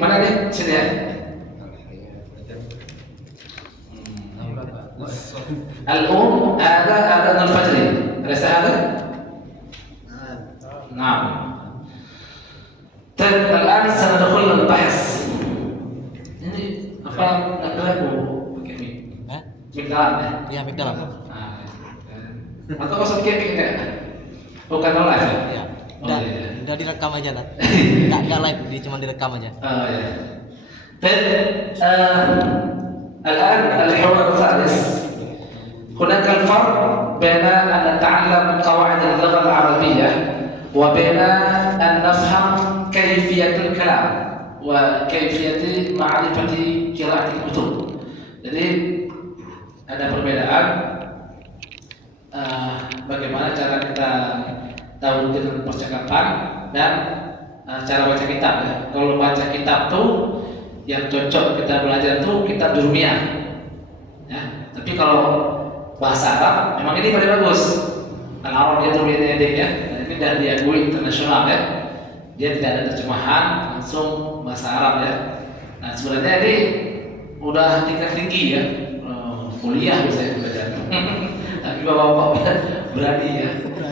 mana nih? Sini ya. Ada Al Fajri. Ada ada? Nah. طيب الآن سندخل البحث. Ini apa nak pakai mic dalam? Iya, mic dalam. Atau kau sakit enggak? Bukan live ya? Iya. Iya. Udah direkam aja lah. Enggak live, dia cuma direkam aja. Oh ya. طيب الآن الحوار الثالث. هناك الفرق بين أن نتعلم قواعد اللغة العربية وبين أن نفهم كيفية الكلام وكيفية معرفة قراءة الكتب. Jadi ada perbedaan bagaimana cara kita tahu dengan percakapan dan cara baca kitab ya. Kalau baca kitab tuh yang cocok kita belajar tuh kitab Jurumiyah ya. Tapi kalau bahasa Arab memang ini paling bagus. Al-Arab dia Jurumiyah ya. Ini sudah diakui internasional ya. Dia tidak ada terjemahan, langsung bahasa Arab ya. Nah sebenarnya ini udah tingkat tinggi ya, kuliah bisa belajar. Tapi bapak-bapak berani ya.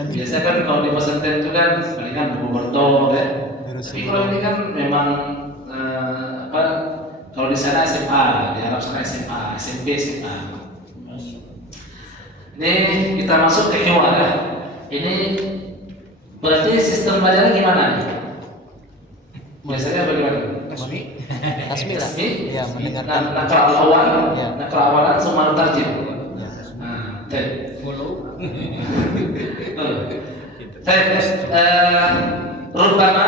Biasa kan kalau di pesantren itu kan palingan buku bertol ya. Tapi kalau ini kan memang kalau di sana SMA, di Arab sana SMA, SMP SMA. Ini kita masuk ke hewan ya. Ini berarti sistem belajarnya gimana nih? Biasanya bagaimana? Tasmi lah. Tasmi? Iya, mendengarkan. Nakra al-awal, Ya. nakra awalan, semua tarjim. Ya. Follow. ربما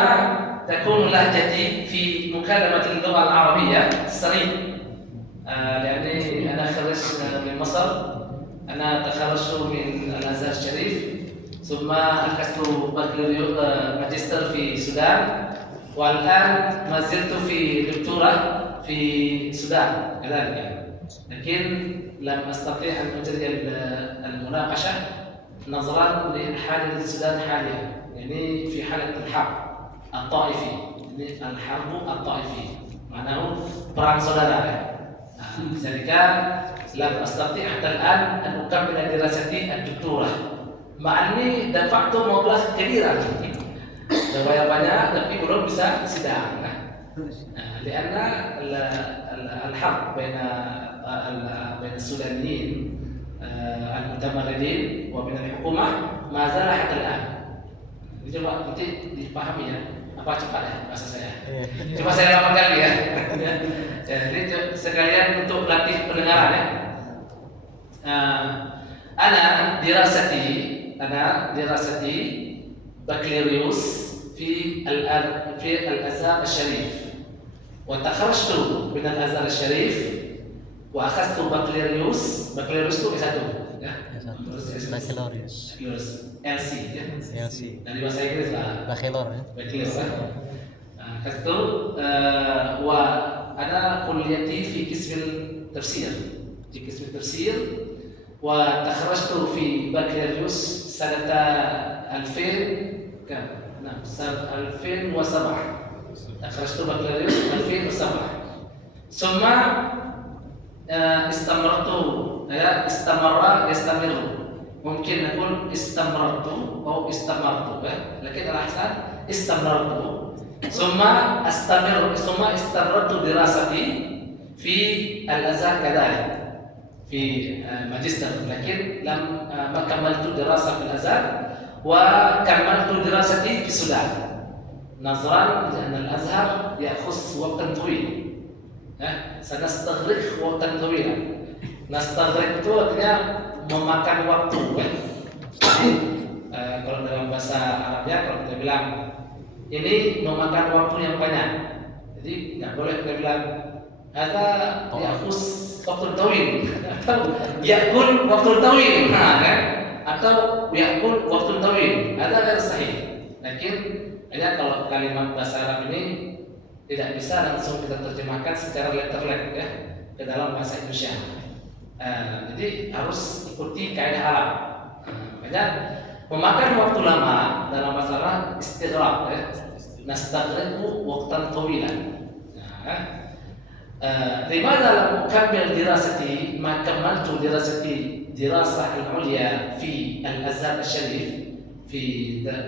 تكون لهجتي في مكالمة اللغة العربية سريع لأني أنا خرج من مصر. أنا تخرجت من الأزهر الشريف ثم أخذت ماجستير في السودان والآن ما زلت في دكتوراه في السودان كذلك لكن لم أستطيع أن أجري المناقشة نظرا لحالة السودان حاليا يعني في حالة الحرب الطائفي يعني الحرب الطائفي معناه perang saudara. لذلك لم أستطيع حتى الآن أن أكمل دراستي الدكتوراه مع أني دفعت مبلغ كبير udah bayar banyak tapi belum bisa sidang. لأن الحرب بين السودانيين المتمردين وبين الحكومة ما زال حتى الآن. Coba nanti dipahami ya, apa cepat ya bahasa saya. Coba saya laporkan kali ya. Jadi sekalian untuk latih pendengaran ya. أنا دراستي بكالوريوس في الأزهر الشريف وتخرجت من الأزهر الشريف وأخذت بكالوريوس itu S1 ya. Bachelorius. LC ya. LC. Dari bahasa Inggris lah. Bachelor ya. Bachelor. أخذت وأنا كليتي في قسم التفسير. وتخرجت في بكالوريوس سنة 2000 كم؟ نعم سنة 2007 تخرجت بكالوريوس 2007 ثم استمر يستمر ممكن نقول استمرت أو استمرت لكن الأحسن استمرت ثم استمرت دراستي في الأزهر كذلك في ماجستير لكن ما كملت دراسة في الأزهر وكملت دراستي في السودان نظرا لأن الأزهر يأخذ وقتا طويلا سنستغرق وقتا طويلا نستغرق itu artinya memakan waktu kalau dalam bahasa Arabnya kalau kita bilang ini memakan waktu yang banyak jadi nggak boleh kita bilang ada ya'khuz waktu tawil atau ya'kul waktu tawil atau ya'kul waktu tawil ada kan sahih. Lakin ya kalau kalimat bahasa Arab ini tidak bisa langsung kita terjemahkan secara letterlet ya ke dalam bahasa Indonesia. Jadi harus ikuti kaidah Arab. Makanya memakan waktu lama dalam bahasa Arab istighraq ya. Nastaghriqu waqtan tawilan. لماذا لم أكمل دراستي ما كملت دراستي دراسة العليا في الأزهر الشريف في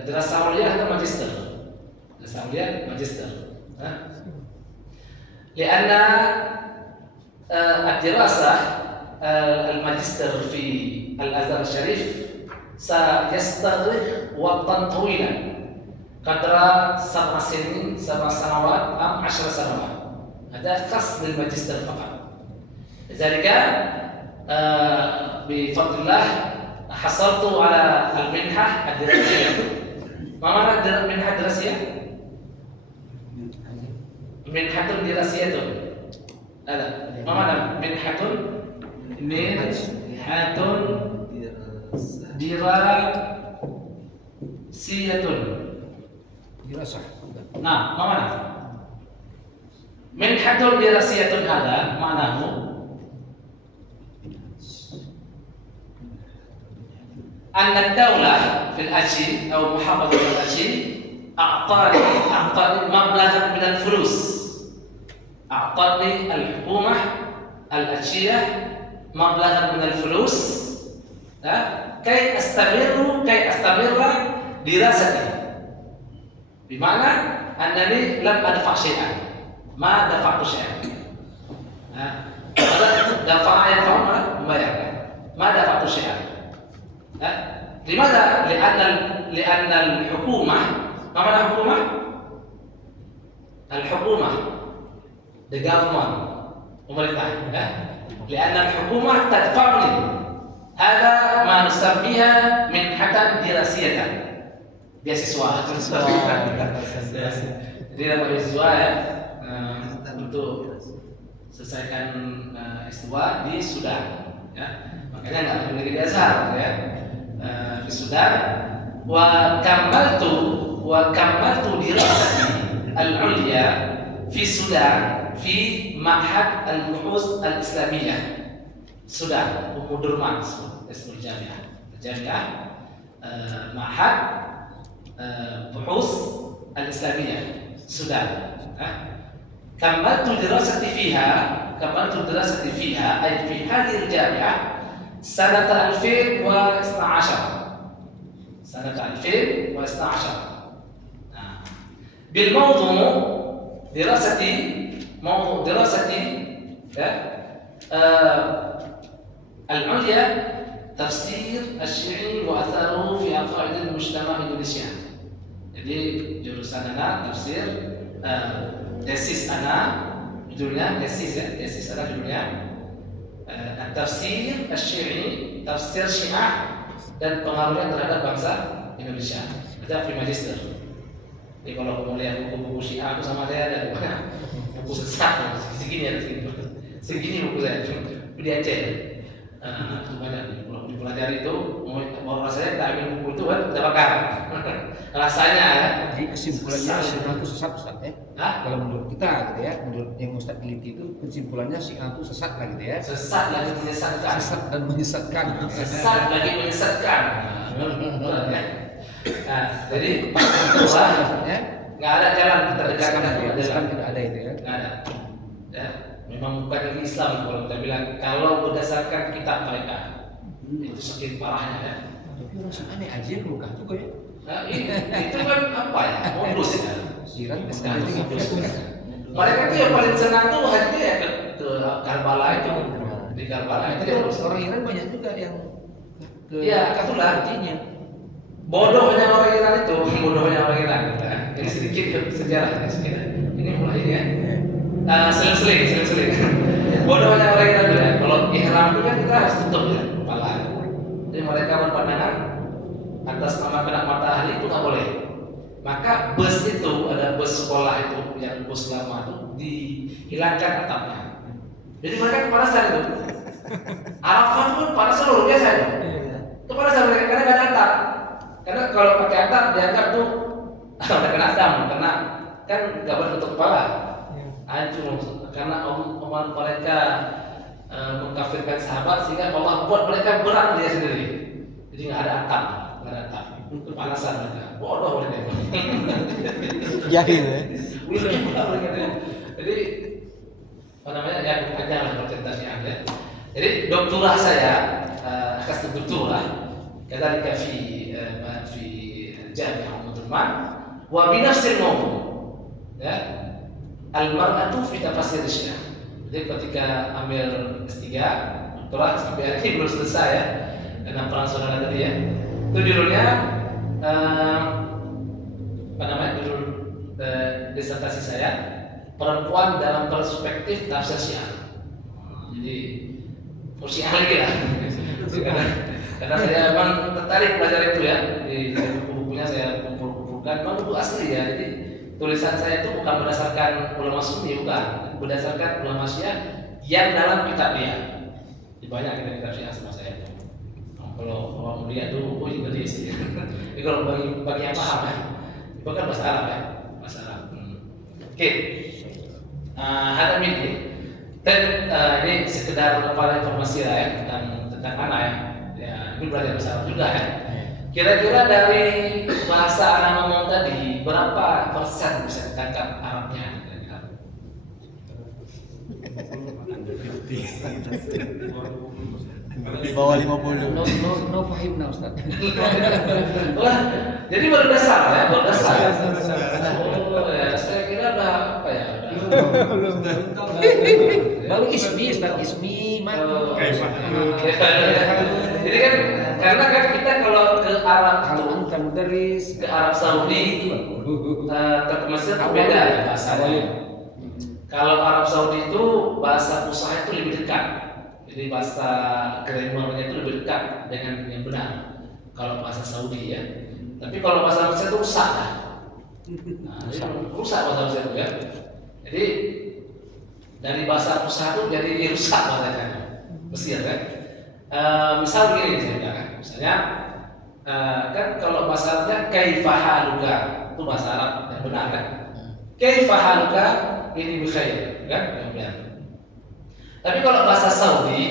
دراسة عليا هذا ماجستير دراسة عليا ماجستير لأن الدراسة الماجستير في الأزهر الشريف سيستغرق وقتا طويلا قدر 7 سنوات أم 10 سنوات هذا خاص بالماجستير فقط لذلك بفضل الله حصلت على المنحة الدراسية ما معنى المنحة الدراسية؟ منحة دراسية هذا ما معنى منحة؟ منحة دراسية dirasa. Nah, ما معنى؟ منحة دراسية هذا معناه أن الدولة في الأشي أو محافظة الأشي أعطاني مبلغا من الفلوس أعطتني الحكومة الأشية مبلغا من الفلوس كي أستمر دراستي بمعنى أنني لم أدفع شيئا ما دفعت شيئا دفع يدفع ما دفعت شيئا لماذا؟ لأن الحكومة ما معنى الحكومة؟ الحكومة the government pemerintah لأن الحكومة تدفعني هذا ما نسميها منحة دراسية beasiswa jadi dapat beasiswa ya untuk selesaikan S2 di Sudan ya makanya nggak boleh negeri Azhar ya di Sudan wa kammaltu dirasati al-ulya fi Sudan fi Ma'had al-Buhus al-Islamiyah Sudan Umudurman ismul jamiah Ma'had بحوث الإسلامية السودان كملت دراستي فيها أي في هذه الجامعة سنة 2012 بالموضوع موضوع دراستي العليا تفسير الشيعي وأثره في عقائد المجتمع الإندونيسيا. Jadi jurusan anak tafsir tesis anak judulnya tesis anak judulnya tafsir Asy-Syi'i tafsir Syiah dan pengaruhnya terhadap bangsa Indonesia. Ada free magister. Jadi kalau kamu lihat buku-buku Syiah itu sama saya ada buku sesat segini segini buku saya cuma di Aceh. Itu banyak dipelajari itu mau rasanya tak ambil buku itu kan udah bakar rasanya ya. Jadi kesimpulannya Syiah itu sesat Ustaz ya. Kalau menurut kita gitu ya, menurut yang Ustaz teliti itu kesimpulannya Syiah itu sesat lah gitu ya. Sesat lagi menyesatkan. Sesat lagi menyesatkan. Ya. Nah, jadi maksudnya nggak ada jalan kita dekatkan Islam tidak ada itu ya. Nggak ada. Ya. Memang bukan dari Islam kalau kita bilang kalau berdasarkan kitab mereka itu saking parahnya ya. Tapi orang aneh aja lukah juga ya. Nah, itu kan apa ya? Modus ya. Iran modus. Mereka tuh yang paling senang tuh hanya ya ke Karbala itu di Karbala. Tapi orang Iran banyak juga yang ke itulah artinya. Bodohnya orang Iran itu, bodohnya orang Iran. Ini sedikit sejarah ini mulai ya. Seling. Bodohnya orang Iran itu ya. Kalau ihram itu kan kita harus tutup ya kepala. Jadi mereka berpandangan atas nama kena matahari itu nggak boleh. Maka bus itu ada bus sekolah itu yang bus lama itu dihilangkan atapnya. Jadi mereka kepanasan itu. Arafah pun panasnya luar biasa itu. Kepanasan mereka karena nggak ada atap. Karena kalau pakai atap dianggap tuh udah kena adam, karena kan nggak boleh tutup kepala. Hancur karena Allah mereka mengkafirkan sahabat sehingga Allah buat mereka berat dia sendiri. Jadi nggak ada atap. Kepanasan mereka, bodoh mereka. Jahil ya. Jadi namanya ya bukannya lah presentasinya ya. Jadi doktorah saya akas doktorah كذلك في جامعة أم درمان وبنفس الموضوع ya المرأة في تفاسير الشرع. Jadi ketika ambil S3 doktorat sampai hari ini belum selesai ya dengan peran saudara tadi ya. Itu judulnya apa namanya judul disertasi saya perempuan dalam perspektif tafsir Syiah. Jadi Syiah lagi lah. Karena saya memang tertarik belajar itu ya di buku-bukunya saya kumpulkan memang buku asli ya. Jadi tulisan saya itu bukan berdasarkan ulama Sunni, bukan berdasarkan ulama Syiah yang dalam kitab dia. Di banyak kitab Syiah sama saya. Kalau orang mulia itu juga dia sih. Jadi kalau bagi yang paham ya, itu kan bahasa Arab ya, bahasa Arab. Oke, ada ini. Dan ini sekedar informasi lah ya tentang mana ya. Ini belajar bahasa Arab juga ya. Kira-kira dari bahasa Arab ngomong tadi berapa persen bisa ditangkap Arabnya? Di bawah 50. No fahimna Ustaz. Wah, jadi baru dasar ya, baru dasar. Oh ya, saya kira udah apa ya? Baru ismi Ustaz, ismi matu. Jadi kan karena kan kita kalau ke Arab Kalau itu anta mudarris ke Arab Saudi ke Mesir itu beda ya bahasanya. Kalau Arab Saudi itu bahasa fusahanya itu lebih dekat. Jadi bahasa grammarnya itu lebih dekat dengan yang benar. Kalau bahasa Saudi ya. Tapi kalau bahasa Mesir itu rusak lah. Nah, rusak bahasa Mesir itu ya. Jadi dari bahasa fusah itu jadi rusak bahasanya. Mesir kan. Misal begini saya bilang, misalnya kan kalau bahasa Arabnya kaifahaluka itu bahasa Arab yang benar kan. Kaifahaluka ini bikhair kan yang benar. Tapi kalau bahasa Saudi,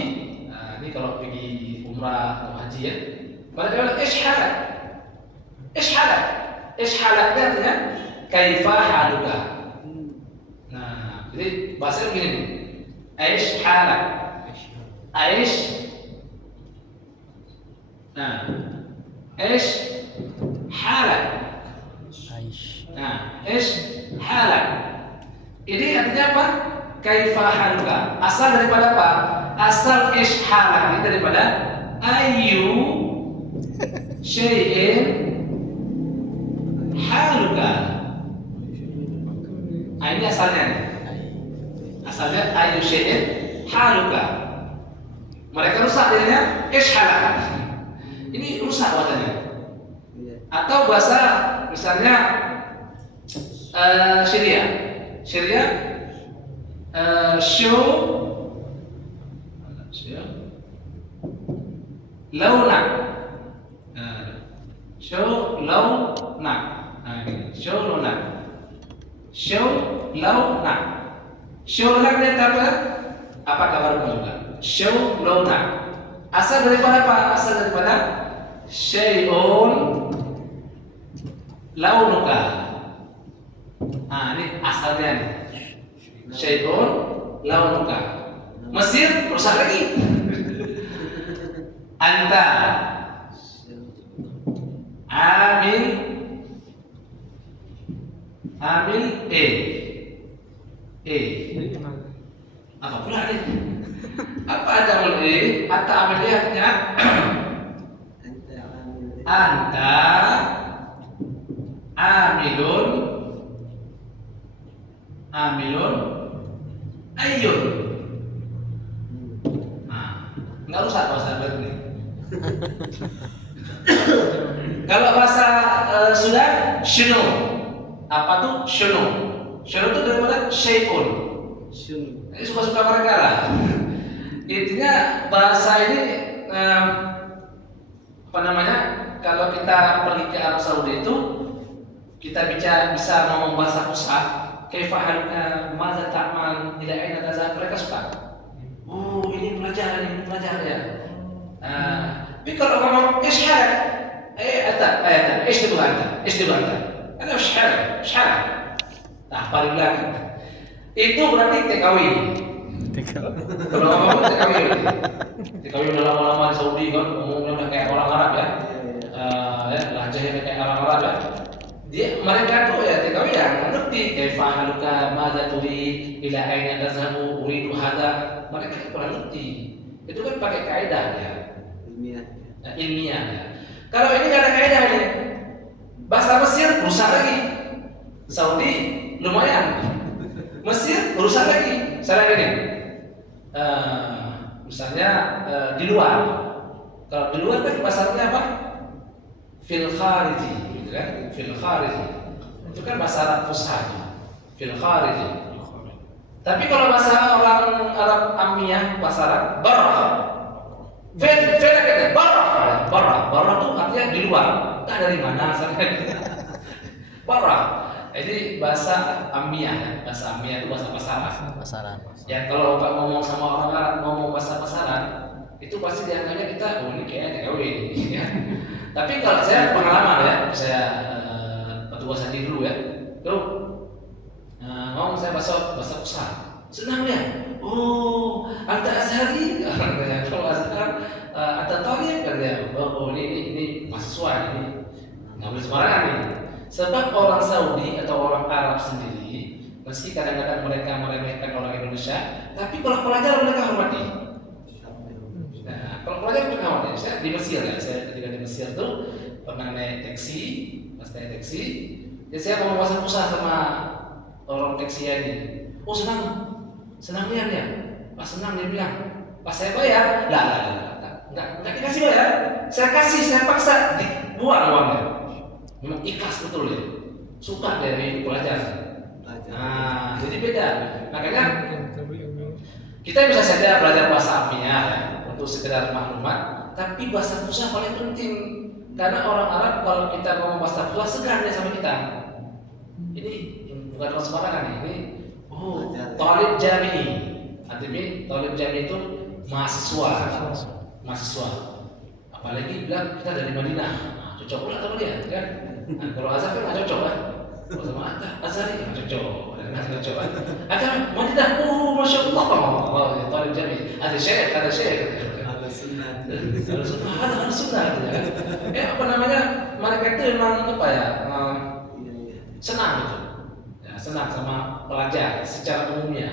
nah ini kalau pergi umrah atau haji ya, mereka bilang ishalak, ishalak, ishalaknya artinya kaifahaluka. Nah jadi bahasa begini nih, ishalak, ish. Nah, ish halak. Nah, ish halak. Ini artinya apa? Kaifa haluka. Asal daripada apa? Asal ish halak ini daripada ayu syai'in haluka. Nah, ini asalnya. Asalnya ayu syai'in haluka. Mereka rusak jadinya ish halak. Ini rusak bahasanya. Atau bahasa misalnya Syria, Syria show launa, show launa, show launa, show launa, show launa apa? Apa kabarmu juga? Show launa. Asal daripada apa? Asal daripada syai'un launuka. Nah, ini asalnya nih. Syai'un launuka. Mesir rusak lagi. Anta amil apa pula ini? Apa ada mulai? Anta amil artinya anta amilun ayyun. Nah, nggak rusak bahasa Arab ini. Kalau bahasa Sudan, shunu. Apa tuh shunu? Shunu itu daripada syai'un. Ini suka-suka mereka lah. Intinya bahasa ini apa namanya? Kalau kita pergi ke Arab Saudi itu kita bisa ngomong bahasa fusha. Kaifa haluka, madza ta'mal, ila aina tazhab, mereka suka. Oh, ini pelajaran ya. Tapi kalau ngomong ايش حالك؟ ايش تبغى انت؟ انا مش حالك. Nah, paling belakang. Itu berarti TKW. Kalau ngomong TKW, TKW udah lama-lama di Saudi kan, ngomongnya udah kayak orang Arab ya, lahjahnya kayak orang Arab ya. Mereka tuh ya TKW ya ngerti kaifahaluka madza turid ila aina tazhabu uridu hadza, mereka kurang ngerti. Itu kan pakai kaidah ya, ilmiah ya. Kalau ini nggak ada kaidah ini, bahasa Mesir rusak lagi, Saudi lumayan, Mesir rusak lagi. Misalnya gini, misalnya di luar, kalau di luar kan bahasanya apa? Fil khariji, gitu kan? Fil khariji, itu kan bahasa Arab fusha, fil khariji. Tapi kalau bahasa orang Arab Amiyah, bahasa Arab barah, barah itu artinya di luar, entah dari mana asalnya. Barah. Jadi bahasa Amiyah, bahasa Amiyah itu bahasa pasaran. Ya kalau Pak ngomong sama orang Arab, ngomong bahasa pasaran, itu pasti dianggapnya kita, oh ini kayaknya TKW ini. Ya. Tapi kalau saya pengalaman ya, saya petugas haji dulu ya, tuh ngomong saya bahasa besar, senang ya. Oh, anta Azhari, kalau Azhar, anta Thalib, katanya. Oh ini mahasiswa ini, nggak boleh sembarangan nih. Sebab orang Saudi atau orang Arab sendiri, meski kadang-kadang mereka meremehkan orang Indonesia, tapi kalau pelajar mereka hormati. Nah, kalau pelajar mereka hormati. Saya di Mesir ya, saya ketika di Mesir tuh pernah naik taksi, pas naik taksi, jadi saya ngomong bahasa Fusha sama orang taksi ini. Oh senang dia. Pas senang dia bilang, pas saya bayar, nggak dikasih bayar, saya paksa dibuang uangnya. Memang ikhlas betul ya, suka dari pelajar. Nah, jadi beda. Makanya kita bisa saja belajar bahasa Amiyah ya, untuk sekedar maklumat, tapi bahasa Fusha paling penting. Karena orang Arab kalau kita ngomong bahasa Fusha segan dia sama kita. Ini bukan orang sembarangan ini. Oh, Thalib Jami'i. Artinya Thalib Jami'i itu mahasiswa. Apalagi bilang kita dari Madinah. Cocok pula sama dia, kan? Nah, kalau Azhar kan nggak cocok kan? Kalau sama Azhari nggak cocok, nggak cocok kan? Ada Madinah, masya Allah, Thalib Jami, ada syekh, ada sunnah, ada sunnah, ya apa namanya? Mereka itu memang apa ya? Senang gitu, ya, senang sama pelajar secara umumnya.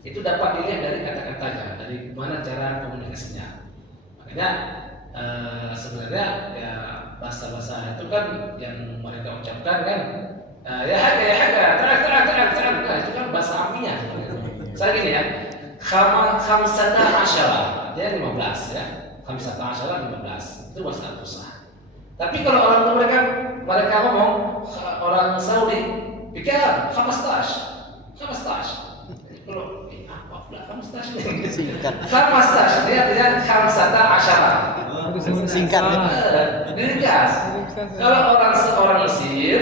Itu dapat dilihat dari kata-katanya, dari mana cara komunikasinya. Makanya sebenarnya ya bahasa-bahasa itu kan yang mereka ucapkan kan ya haga terang itu kan bahasa Amiyah sebenarnya. Saya gini ya, khamsata asyara dia 15 ya, khamsata asyara 15 itu bahasa Fusha. Tapi kalau orang tua mereka ngomong orang Saudi pikir 15 kalau apa pula 15 Singkat. 15 dia khamsata asyara. Singkat. Ringkas. Kalau orang Mesir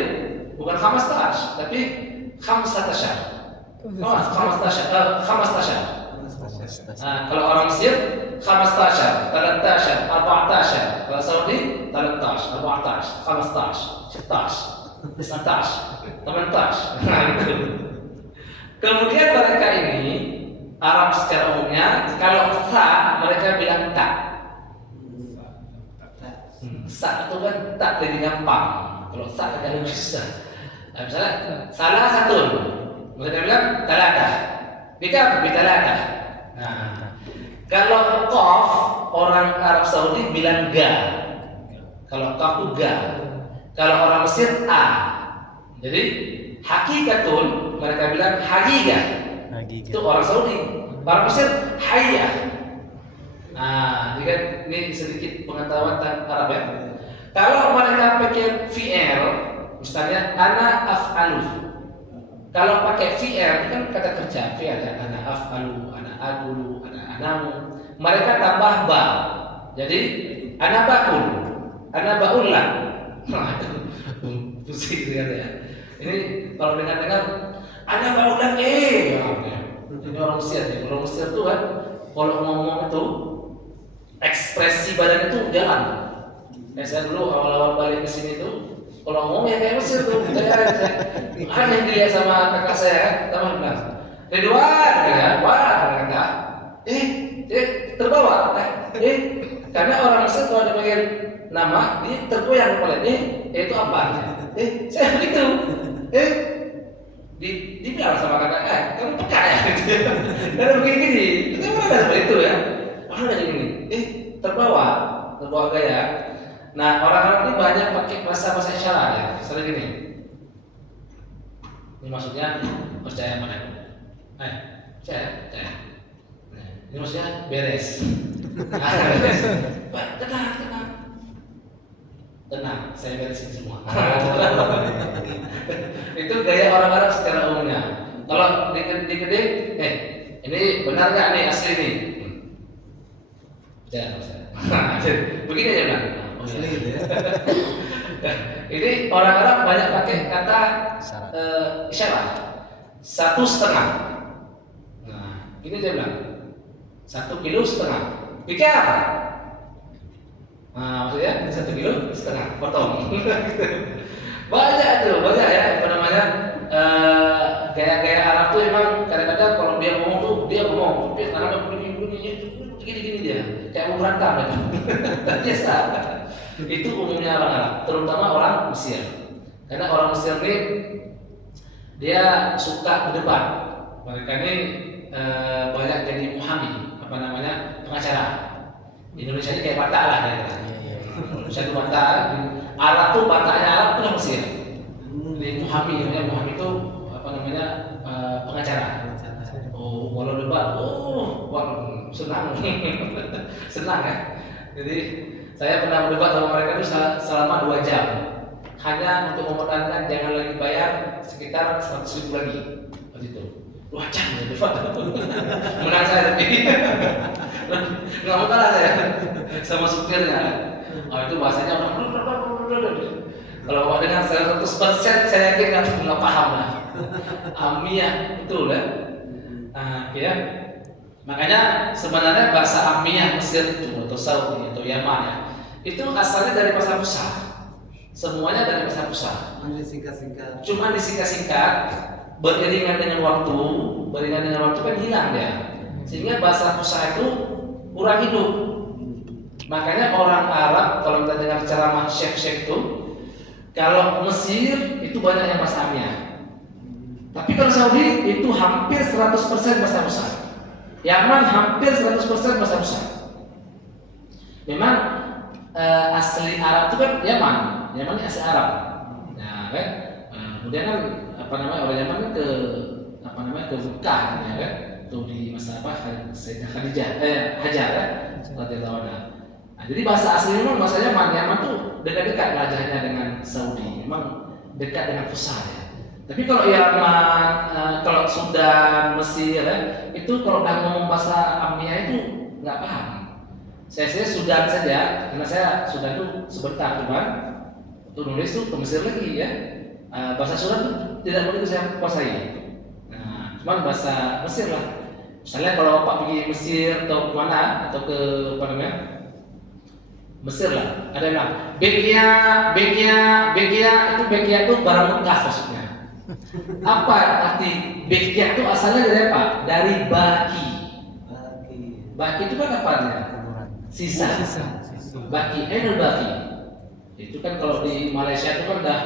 bukan 15 tapi 15. Kalau orang Mesir 15, 13, 14. Kalau Saudi 13, 14, 15, 16, 19, 18. Nah itu. Kemudian mereka ini Arab secara umumnya kalau sa mereka bilang tak. Sa itu kan tak jadi gampang. Kalau sa agak lebih susah. Misalnya salah satu, mereka bilang taladah. Bika bitaladah. Nah, kalau qaf orang Arab Saudi bilang ga. Kalau qaf itu ga. Kalau orang Mesir a. Jadi hakikatun mereka bilang hagigah. Itu orang Saudi. Orang Mesir hayyah. Nah, ini sedikit pengetahuan tentang Arab ya. Kalau mereka pakai fi'il, misalnya ana af'alu. Kalau pakai fi'il itu kan kata kerja, fi'il ya, ana af'alu, ana aqulu, ana anamu. Mereka tambah ba. Jadi ana ba'ul, ana ba'ullah. Nah, itu pusing ya. Ini kalau dengar ana ba'ullah ini orang Mesir nih. Orang Mesir tuh kan kalau ngomong itu ekspresi badan itu jalan. Saya dulu awal-awal balik ke sini tuh kalau ngomong ya kayak Mesir tuh, aneh dilihat sama kakak saya kan, teman bilang, Ridwan, ya, wah, kata, terbawa, karena orang Mesir kalau dipanggil nama, dia tergoyang kepala, itu apa? Saya begitu, dibilang sama kakak, kamu peka ya? Dan begini, kita mana ada seperti itu ya? Mana ada gini, terbawa gaya. Nah, orang-orang ini banyak pakai bahasa isyarat ya, misalnya gini. Ini maksudnya percaya mana? Percaya. Nah, ini maksudnya beres. Pak, tenang, saya beresin semua. Itu gaya orang-orang secara umumnya. Kalau dikedik, ini benar nggak nih asli nih? Percaya. Begini aja bang. Asli gitu ya. Ini orang-orang banyak pakai kata isyarat 1,5. Nah, ini dia bilang 1,5 kilo. Pikir apa? Nah, maksudnya 1,5 kilo potong. banyak ya apa namanya gaya-gaya Arab tuh emang kadang-kadang kalau dia ngomong tuh dia ngomong tapi kadang-kadang gini dia kayak mau berantem gitu. Biasa. Itu umumnya orang Arab, terutama orang Mesir. Karena orang Mesir ini dia suka berdebat. Mereka ini banyak jadi muhami, apa namanya, pengacara. Indonesia ini kayak Batak lah ya. Indonesia itu Batak, Arab tuh Bataknya Arab itu Mesir. Jadi muhami itu apa namanya, pengacara. Oh, kalau debat, senang, senang ya. Jadi saya pernah berdebat sama mereka itu selama 2 jam, hanya untuk memenangkan jangan lagi bayar sekitar 100.000 lagi. Waktu itu 2 jam ya debat. Menang saya tapi nggak mau kalah saya sama supirnya. Itu bahasanya kalau Bapak dengar 100% saya yakin nggak paham lah. Amiyah betul ya. Ya. Makanya sebenarnya bahasa Amiyah Mesir itu atau Saudi atau Yaman ya, itu asalnya dari bahasa Musa. Semuanya dari bahasa Musa. Cuma disingkat-singkat, beriringan dengan waktu kan hilang dia. Sehingga bahasa Musa itu kurang hidup. Makanya orang Arab kalau kita dengar ceramah syekh-syekh itu, kalau Mesir itu banyak yang bahasa Amiyah. Tapi kalau Saudi itu hampir 100% bahasa Musa. Yaman hampir 100% bahasa Musa. Memang asli Arab itu kan Yaman ini asli Arab. Nah, kan? Kemudian kan apa namanya, orang Yaman kan ke Mekah ya kan? Tuh di masa Sayyidah Khadijah Hajar ya. Radhiyallahu anha. Nah, jadi bahasa asli memang bahasa Yaman tuh dekat-dekat wajahnya dengan Saudi. Memang dekat dengan Fusha ya. Tapi kalau Yaman, kalau Sudan, Mesir ya, itu kalau udah ngomong bahasa Amiyah itu nggak paham. Saya Sudan saja, karena saya Sudan itu sebentar cuman untuk nulis tuh ke Mesir lagi ya. Bahasa Sudan tuh tidak begitu saya kuasai. Nah, cuman bahasa Mesir lah. Misalnya kalau Bapak pergi Mesir atau kemana atau ke apa namanya Mesir lah, ada yang bilang bekia itu barang bekas maksudnya. Apa arti bekia itu asalnya dari apa? Dari baki. Baki itu kan apa artinya? Sisa. Baki, baki. Itu kan kalau di Malaysia itu kan udah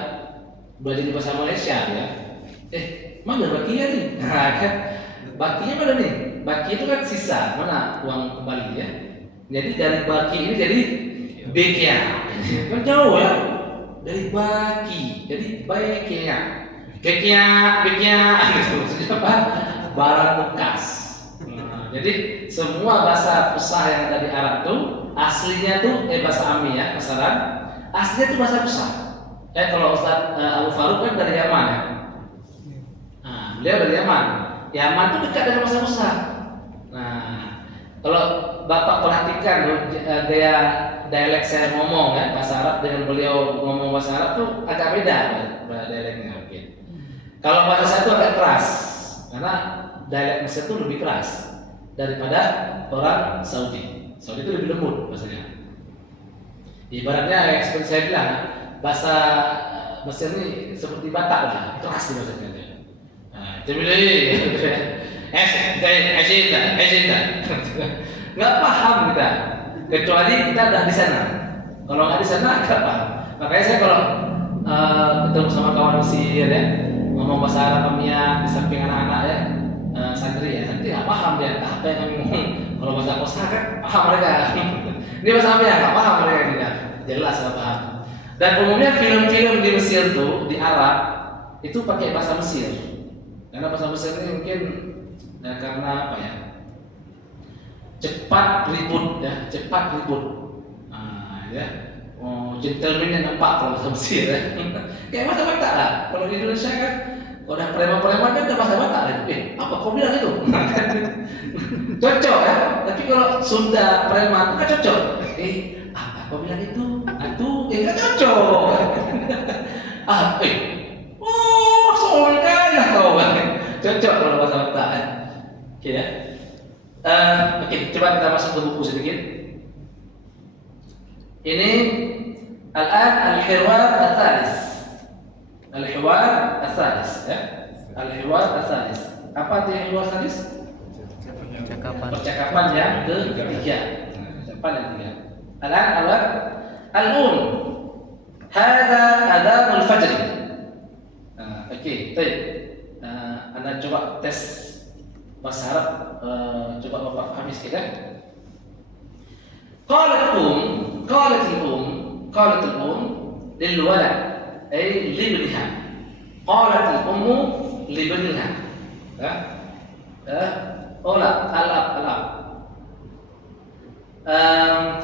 jadi bahasa Malaysia ya. Mana bakinya nih? Nah, kan bakinya mana nih? Baki itu kan sisa, mana uang kembali ya. Jadi dari baki ini jadi bekia. Kan jauh ya. Dari baki, jadi bekia. Bekia gitu. Apa? Barang bekas. Nah, jadi semua bahasa Fusha yang ada di Arab tuh aslinya tuh bahasa Amiyah, bahasa Arab. Aslinya tuh bahasa Fusha. Kalau Ustaz Abu Faruq kan dari Yaman ya. Nah, beliau dari Yaman. Yaman tuh dekat dengan bahasa Fusha. Nah, kalau Bapak perhatikan gaya dialek saya ngomong ya, bahasa Arab dengan beliau ngomong bahasa Arab tuh agak beda dialeknya mungkin. Kalau bahasa saya itu agak keras, karena dialek Mesir itu lebih keras daripada orang Saudi. Saudi itu lebih lembut bahasanya. Ibaratnya seperti saya bilang, bahasa Mesir ini seperti Batak lah, keras di bahasanya. Nah, jadi Ejita. Nggak paham kita, kecuali kita udah di sana. Kalau nggak di sana nggak paham. Makanya saya kalau ketemu sama kawan Mesir ya, ngomong bahasa Arab di samping anak-anak ya, santri nggak paham dia apa yang kami ngomong. Kalau bahasa kosa kan paham mereka. Ini bahasa apa ya nggak paham mereka tidak. Jelas nggak paham. Dan umumnya film-film di Mesir tuh di Arab itu pakai bahasa Mesir. Karena bahasa Mesir ini mungkin karena apa ya? Cepat ribut. Ya. Oh, gentleman yang nampak kalau bahasa Mesir ya. Kayak bahasa Batak lah. Kalau di Indonesia kan udah preman-preman kan udah bahasa Batak lah. Apa kau bilang itu? Cocok ya. Tapi kalau Sunda preman kan cocok. Apa kau bilang itu? Nggak cocok. Soalnya lah kau. Cocok kalau bahasa Batak kan. Oke ya. Oke, coba kita masuk ke buku sedikit. Ini al-an al-hiwar al-thalis. Al-hiwar al-thalis ya. Al-hiwar al-thalis. Apa arti hiwar al-thalis? Percakapan yang ketiga. Percakapan yang ketiga. Al-an awal al-um. Hadza adhanul fajr. Oke, baik. Anda coba tes bahasa Arab, coba Bapak pahami sedikit ya. قالت الأم للولد أي لابنها. قالت الأم لابنها. الأب.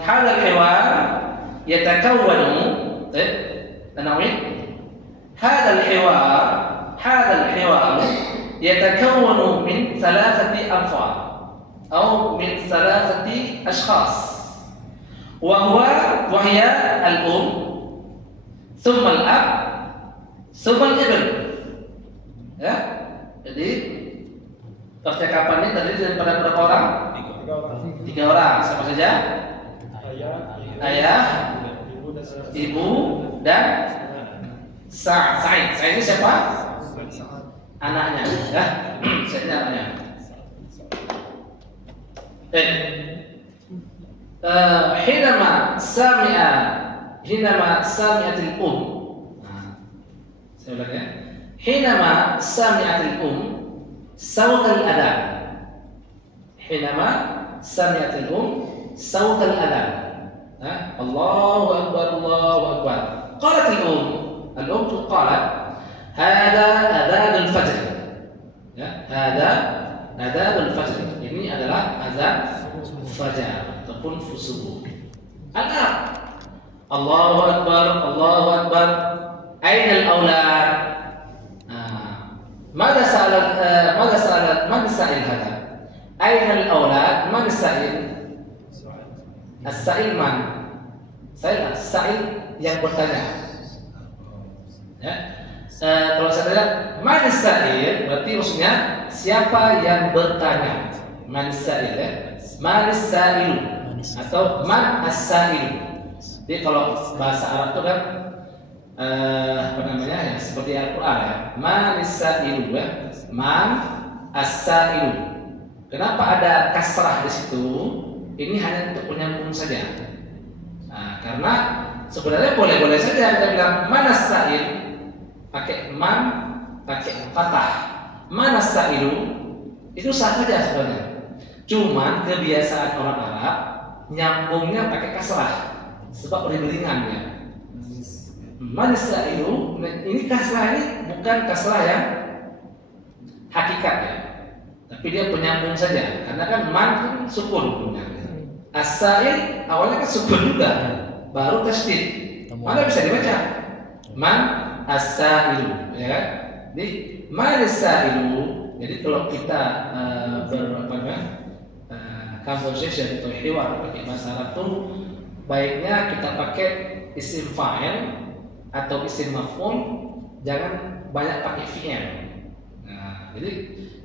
هذا الحوار يتكون هذا الحوار يتكون من 3 أنفار أو من 3 أشخاص، وهي الأم ثم الأب ثم الابن. Ya, jadi percakapan ini terdiri daripada berapa orang? 3 orang. Siapa saja? Ayah, ibu, dan Sa'id. Sa'id ini siapa? Anaknya. Ya, Sa'id ini anaknya. حينما سمعت الأم saya ulang ya. حينما سمعت الأم صوت الأذان. حينما سمعت الأم صوت الأذان. الله أكبر الله أكبر. قالت الأم قالت هذا أذان الفجر. هذا أذان الفجر. Ini adalah azan fajar ataupun subuh. Al-ab. Allahu akbar, Allahu akbar. Aina al-aulad? ماذا سأل من سائل هذا؟ أين الأولاد؟ من السائل؟ السائل من؟ Sa'il yang bertanya. Ya. Kalau saya lihat man sa'il berarti maksudnya siapa yang bertanya. Man sa'il ya. Man sa'ilu atau man as-sa'ilu. Jadi kalau bahasa Arab itu kan apa namanya ya seperti Al-Qur'an ya. Man as-sa'ilu ya. Man as-sa'ilu. Kenapa ada kasrah di situ? Ini hanya untuk penyambung saja. Nah, karena sebenarnya boleh-boleh saja kita bilang man as-sa'il pakai man pakai fathah. Man as-sa'ilu itu sah saja sebenarnya. Cuman kebiasaan orang Arab nyambungnya pakai kasrah sebab beriringan ya. Manisailu ini kasrah ini bukan kasrah yang hakikat ya, tapi dia penyambung saja karena kan man itu sukun punya. As-sa'il awalnya kan sukun juga, baru tasdid. Mana bisa dibaca? Man as-sa'ilu ya kan? Jadi manisailu. Jadi kalau kita conversation atau hiwar pakai bahasa Arab tuh baiknya kita pakai isim fa'il atau isim maf'ul, jangan banyak pakai fi'il. Nah, jadi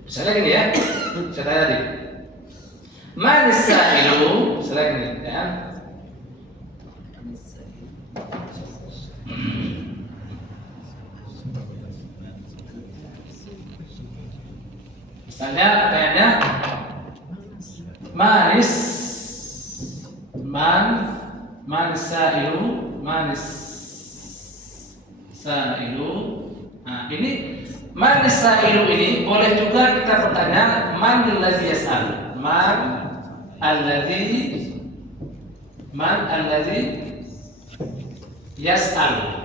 misalnya gini ya, saya tanya tadi, man as-sa'ilu, misalnya gini ya. Misalnya kayaknya manis, manis sailu. Nah, ini manis sailu ini boleh juga kita bertanya man allazi yas'al. Man allazi yas'al.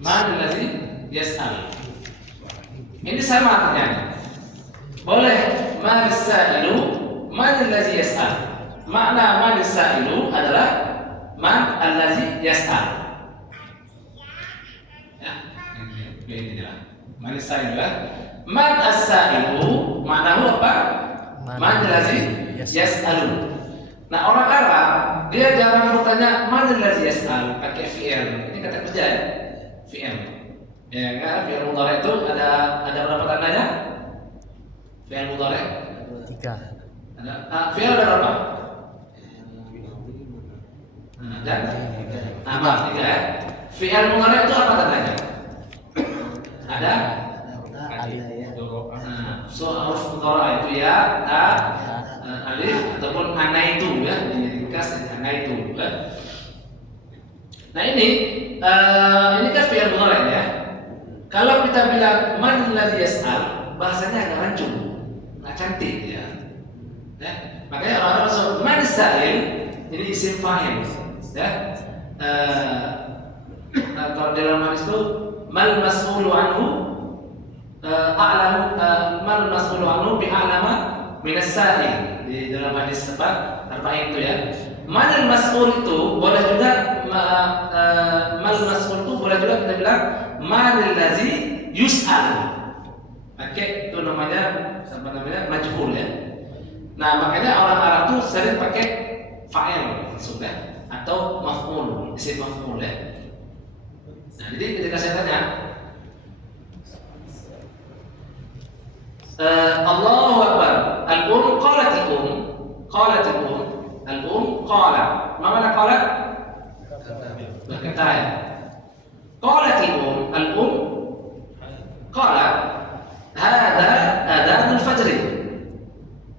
Man allazi yas'al. Ini sama artinya. Boleh man sailu, man allazi yas'al. Makna man sailu adalah man allazi yas'al. Ya, ini dia. Man sailu. Man as-sailu maknahu apa? Man allazi yas'alu. Nah, orang Arab dia jarang bertanya man allazi yas'al pakai fi'il. Ini kata kerja ya. Fi'il. Ya kan, fi'il mudhari itu ada berapa tandanya? Fi'il mudhari? 3. Ada. Fi'il ada berapa? Dan maaf 3 ya. Fi'il mudhari itu apa tandanya? Ada? So huruf mudhari itu ya, alif ataupun anaitu ya, diringkas jadi anaitu ya. Nah ini kan fi'il mudhari ya. Kalau kita bilang man allazi yas'al, bahasanya agak rancu, nggak cantik ya. Makanya orang langsung man sa'il, ini isim fa'il ya. Kalau dalam hadis itu mal mas'ulu anhu a'lamu, mal mas'ulu anhu bi'alama min as-sa'il. Di dalam hadis apa? Arba'in itu ya. Man mas'ul itu boleh juga mal mas'ul itu boleh juga kita bilang man allazi yus'al. Pakai itu namanya apa namanya? Majhul ya. Nah, makanya orang Arab tuh sering pakai fa'il maksudnya atau maf'ul, isim maf'ul ya. Nah, jadi ketika saya tanya Allahu Akbar, al-um qalatil al-um qala. Ma mana qala? Berkata ya. Qalatil al-um qala hadha adhan al-fajr.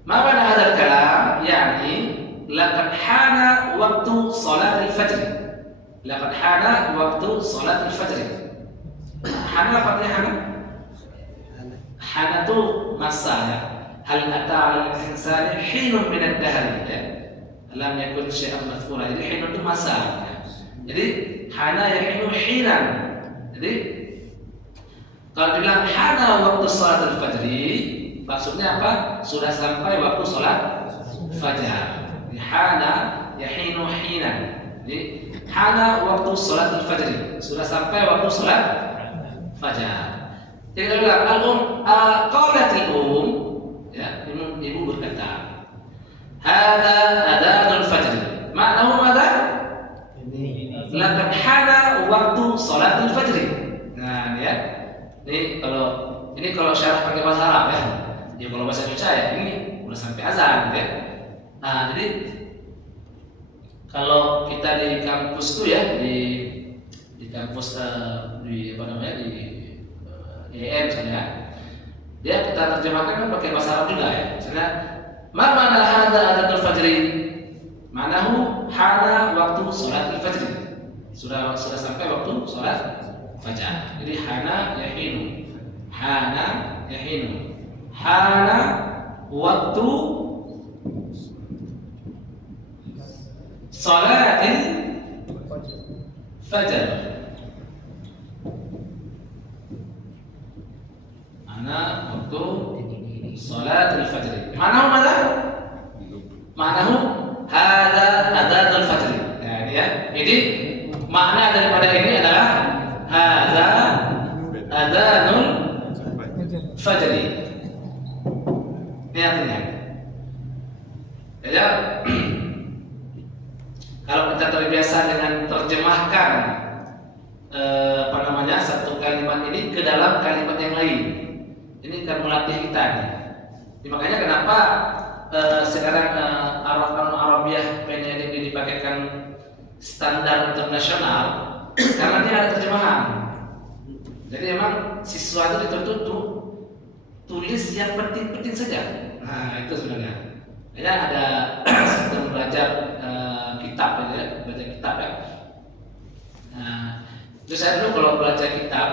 Ma mana hadha al-kalam? Yani laqad hana waktu salat al-fajr. Laqad hana waktu salat al-fajr. Hana apa artinya hana? Hana itu masa ya. Hal ata 'ala al-insani hinun min ad-dahr ya. Lam yakun syai'an madhkura. Jadi hinun itu masa ya. Jadi hana yahinu hinan. Jadi kalau dibilang hana waktu salat al-fajr, maksudnya apa? Sudah sampai waktu salat fajar. Jadi hana yahinu hinan. Jadi hana waktu salat al-fajr, sudah sampai waktu salat fajar. Jadi kita bilang qalatil ya, ibu berkata hadza adhanul fajr. Maknahu madza? Laqad hana waktu salatul fajr. Nah, ya. Ini kalau syarah pakai bahasa Arab ya. Ya kalau bahasa Indonesia ya ini udah sampai azan ya. Nah, jadi kalau kita di kampus tuh ya di kampus di apa namanya di IAIN misalnya, dia kita terjemahkan kan pakai bahasa Arab juga ya. Misalnya, ma mana hadza adzanul fajri? Manahu hana waktu salatul fajr. Sudah sampai waktu salat fajar. Jadi hana yahinu. Hana yahinu. Hana waktu salatil fajar. Ana waktu salatil fajr. Manahu mana? Manahu hadza adzanul fajr. Ya, ini ya. Jadi makna daripada ini adalah hadza adzanul fajr. Ini artinya. Ya. Kalau kita terbiasa dengan terjemahkan apa namanya satu kalimat ini ke dalam kalimat yang lain, ini akan melatih kita nih. Makanya kenapa sekarang Arabiah PNN ini dipakaikan standar internasional karena dia ada terjemahan. Jadi memang siswa itu dituntut tuh tulis yang penting-penting saja. Nah, itu sebenarnya. Ya ada sistem belajar kitab ya, baca kitab ya. Nah, itu saya dulu kalau baca kitab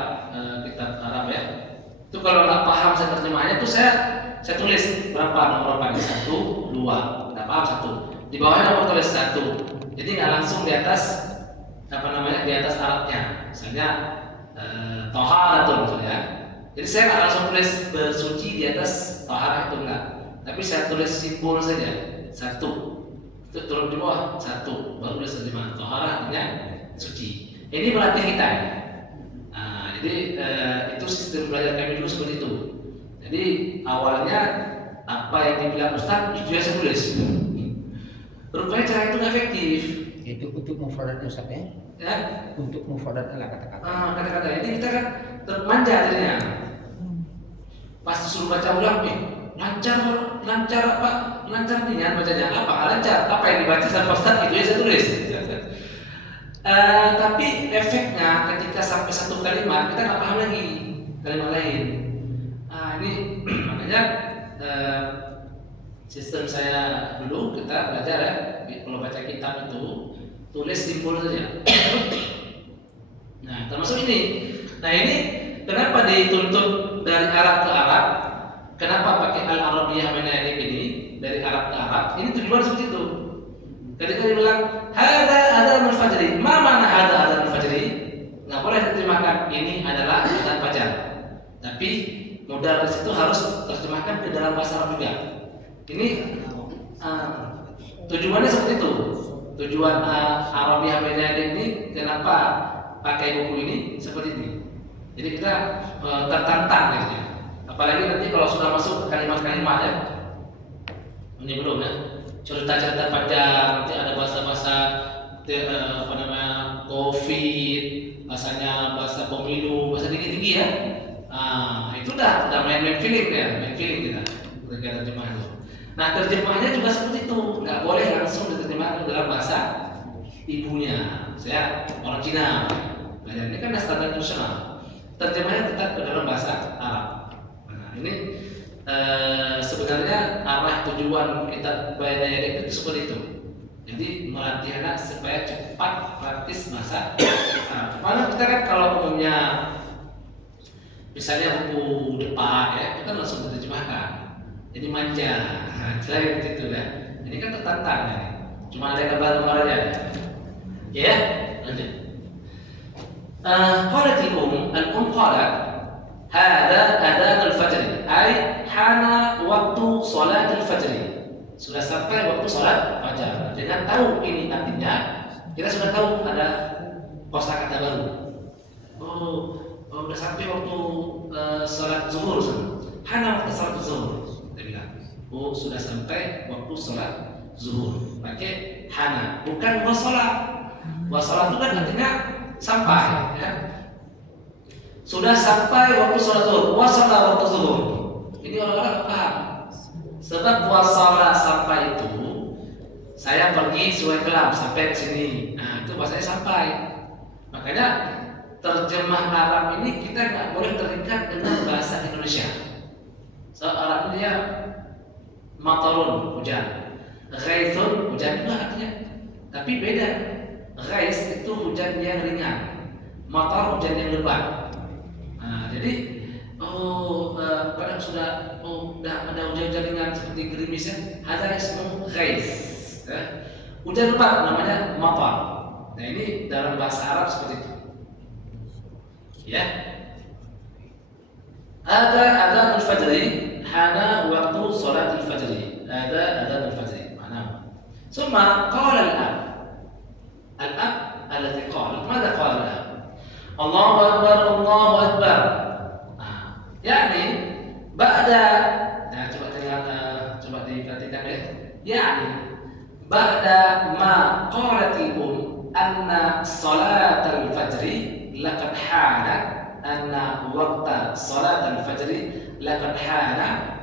kitab Arab ya, itu kalau nggak paham saya terjemahnya itu saya tulis berapa nomor apa, 1, 2, nggak paham 1, di bawahnya nomor tulis 1, jadi nggak langsung di atas apa namanya, di atas Arabnya, misalnya Toharatul misalnya, jadi saya nggak langsung tulis bersuci di atas Toharah itu enggak, tapi saya tulis simbol saja 1, itu turun di bawah 1, baru tulis terjemah Toharah artinya suci. Ini melatih kita ya. Nah, jadi itu sistem belajar kami dulu seperti itu. Jadi awalnya apa yang dibilang Ustaz itu saya tulis. Rupanya cara itu efektif. Itu untuk mufradatnya Ustaz ya? Ya. Untuk mufradatnya lah kata-kata. Kata-kata ini kita kan termanja jadinya. Pas disuruh baca ulang lancar apa? Lancar nih bacanya apa? Lancar. Apa yang dibaca sama Ustaz itu ya saya tulis. Tapi efeknya ketika sampai satu kalimat kita nggak paham lagi kalimat lain. Ini makanya sistem saya dulu kita belajar ya, kalau baca kitab itu tulis simbol saja. Nah termasuk ini. Nah ini kenapa dituntut dari Arab ke Arab? Kenapa pakai Al-Arabiyah Manahib ini dari Arab ke Arab? Ini tujuan seperti itu. Ketika dibilang hada adzanul fajri, ma mana hada adzanul fajri? Nggak boleh diterjemahkan ini adalah adzan fajar. Tapi mudaris itu harus terjemahkan ke dalam bahasa Arab juga. Ini tujuannya seperti itu. Tujuan Arabiyah Manahib ini kenapa pakai buku ini seperti ini. Jadi kita tertantang gitu ya. Apalagi nanti kalau sudah masuk kalimat-kalimat ya. Ini belum ya. Cerita-cerita panjang, nanti ada bahasa-bahasa apa namanya COVID, bahasanya bahasa pemilu, bahasa tinggi-tinggi ya. Itu udah main feeling ya, main feeling kita ketika terjemahan itu. Nah terjemahnya juga seperti itu, nggak boleh langsung diterjemahkan dalam bahasa ibunya. Saya orang Cina, belajar ini kan standar internasional. Terjemahnya tetap ke dalam bahasa Arab. Nah ini sebenarnya arah tujuan kita belajar itu seperti itu. Jadi melatih anak supaya cepat praktis bahasa Arab. Karena kita kan kalau umumnya misalnya buku depan ya, kita langsung diterjemahkan. Jadi manja, jadi begitu ya. Ini kan tertantang ya. Cuma ada gambar-gambar aja. Ya, lanjut. قالت الأم قالت هذا أذان الفجر أي حان وقت صلاة الفجر. Sudah sampai waktu sholat fajar. Dengan tahu ini artinya, kita sudah tahu ada kosakata baru. Sudah sampai waktu sholat zuhur. Hana waktu sholat zuhur. Dia bilang, sudah sampai waktu sholat zuhur. Pakai hana, bukan wasolat. Wasolat itu kan artinya sampai. Ya. Sudah sampai waktu sholat zuhur. Wasolat waktu zuhur. Ini orang-orang paham. Sebab wasala sampai itu saya pergi Sungai Kelam sampai ke sini. Nah, itu bahasanya sampai. Makanya terjemah Arab ini kita nggak boleh terikat dengan bahasa Indonesia. Soal Arab ini ya matarun hujan, ghaithun hujan juga artinya. Tapi beda. Ghais itu hujan yang ringan, matar hujan yang lebat. Nah, jadi pada sudah ada hujan-hujan ringan seperti gerimis ya, ada ismu ghais. Hujan lebat namanya matar. Nah ini dalam bahasa Arab seperti itu. Ya. Ada adzanul fajri, hana waktu salat al-fajri. Ada adzanul fajri. Mana? Summa qala al-ab. Al-ab alladhi qala. Mada qala al-ab? Allahu akbar, Allahu akbar. Yani ba'da, nah coba diperhatikan ya. Yani ba'da ma qalatil anna salatal fajri laqad hana, anna waqta salatal fajri laqad hana,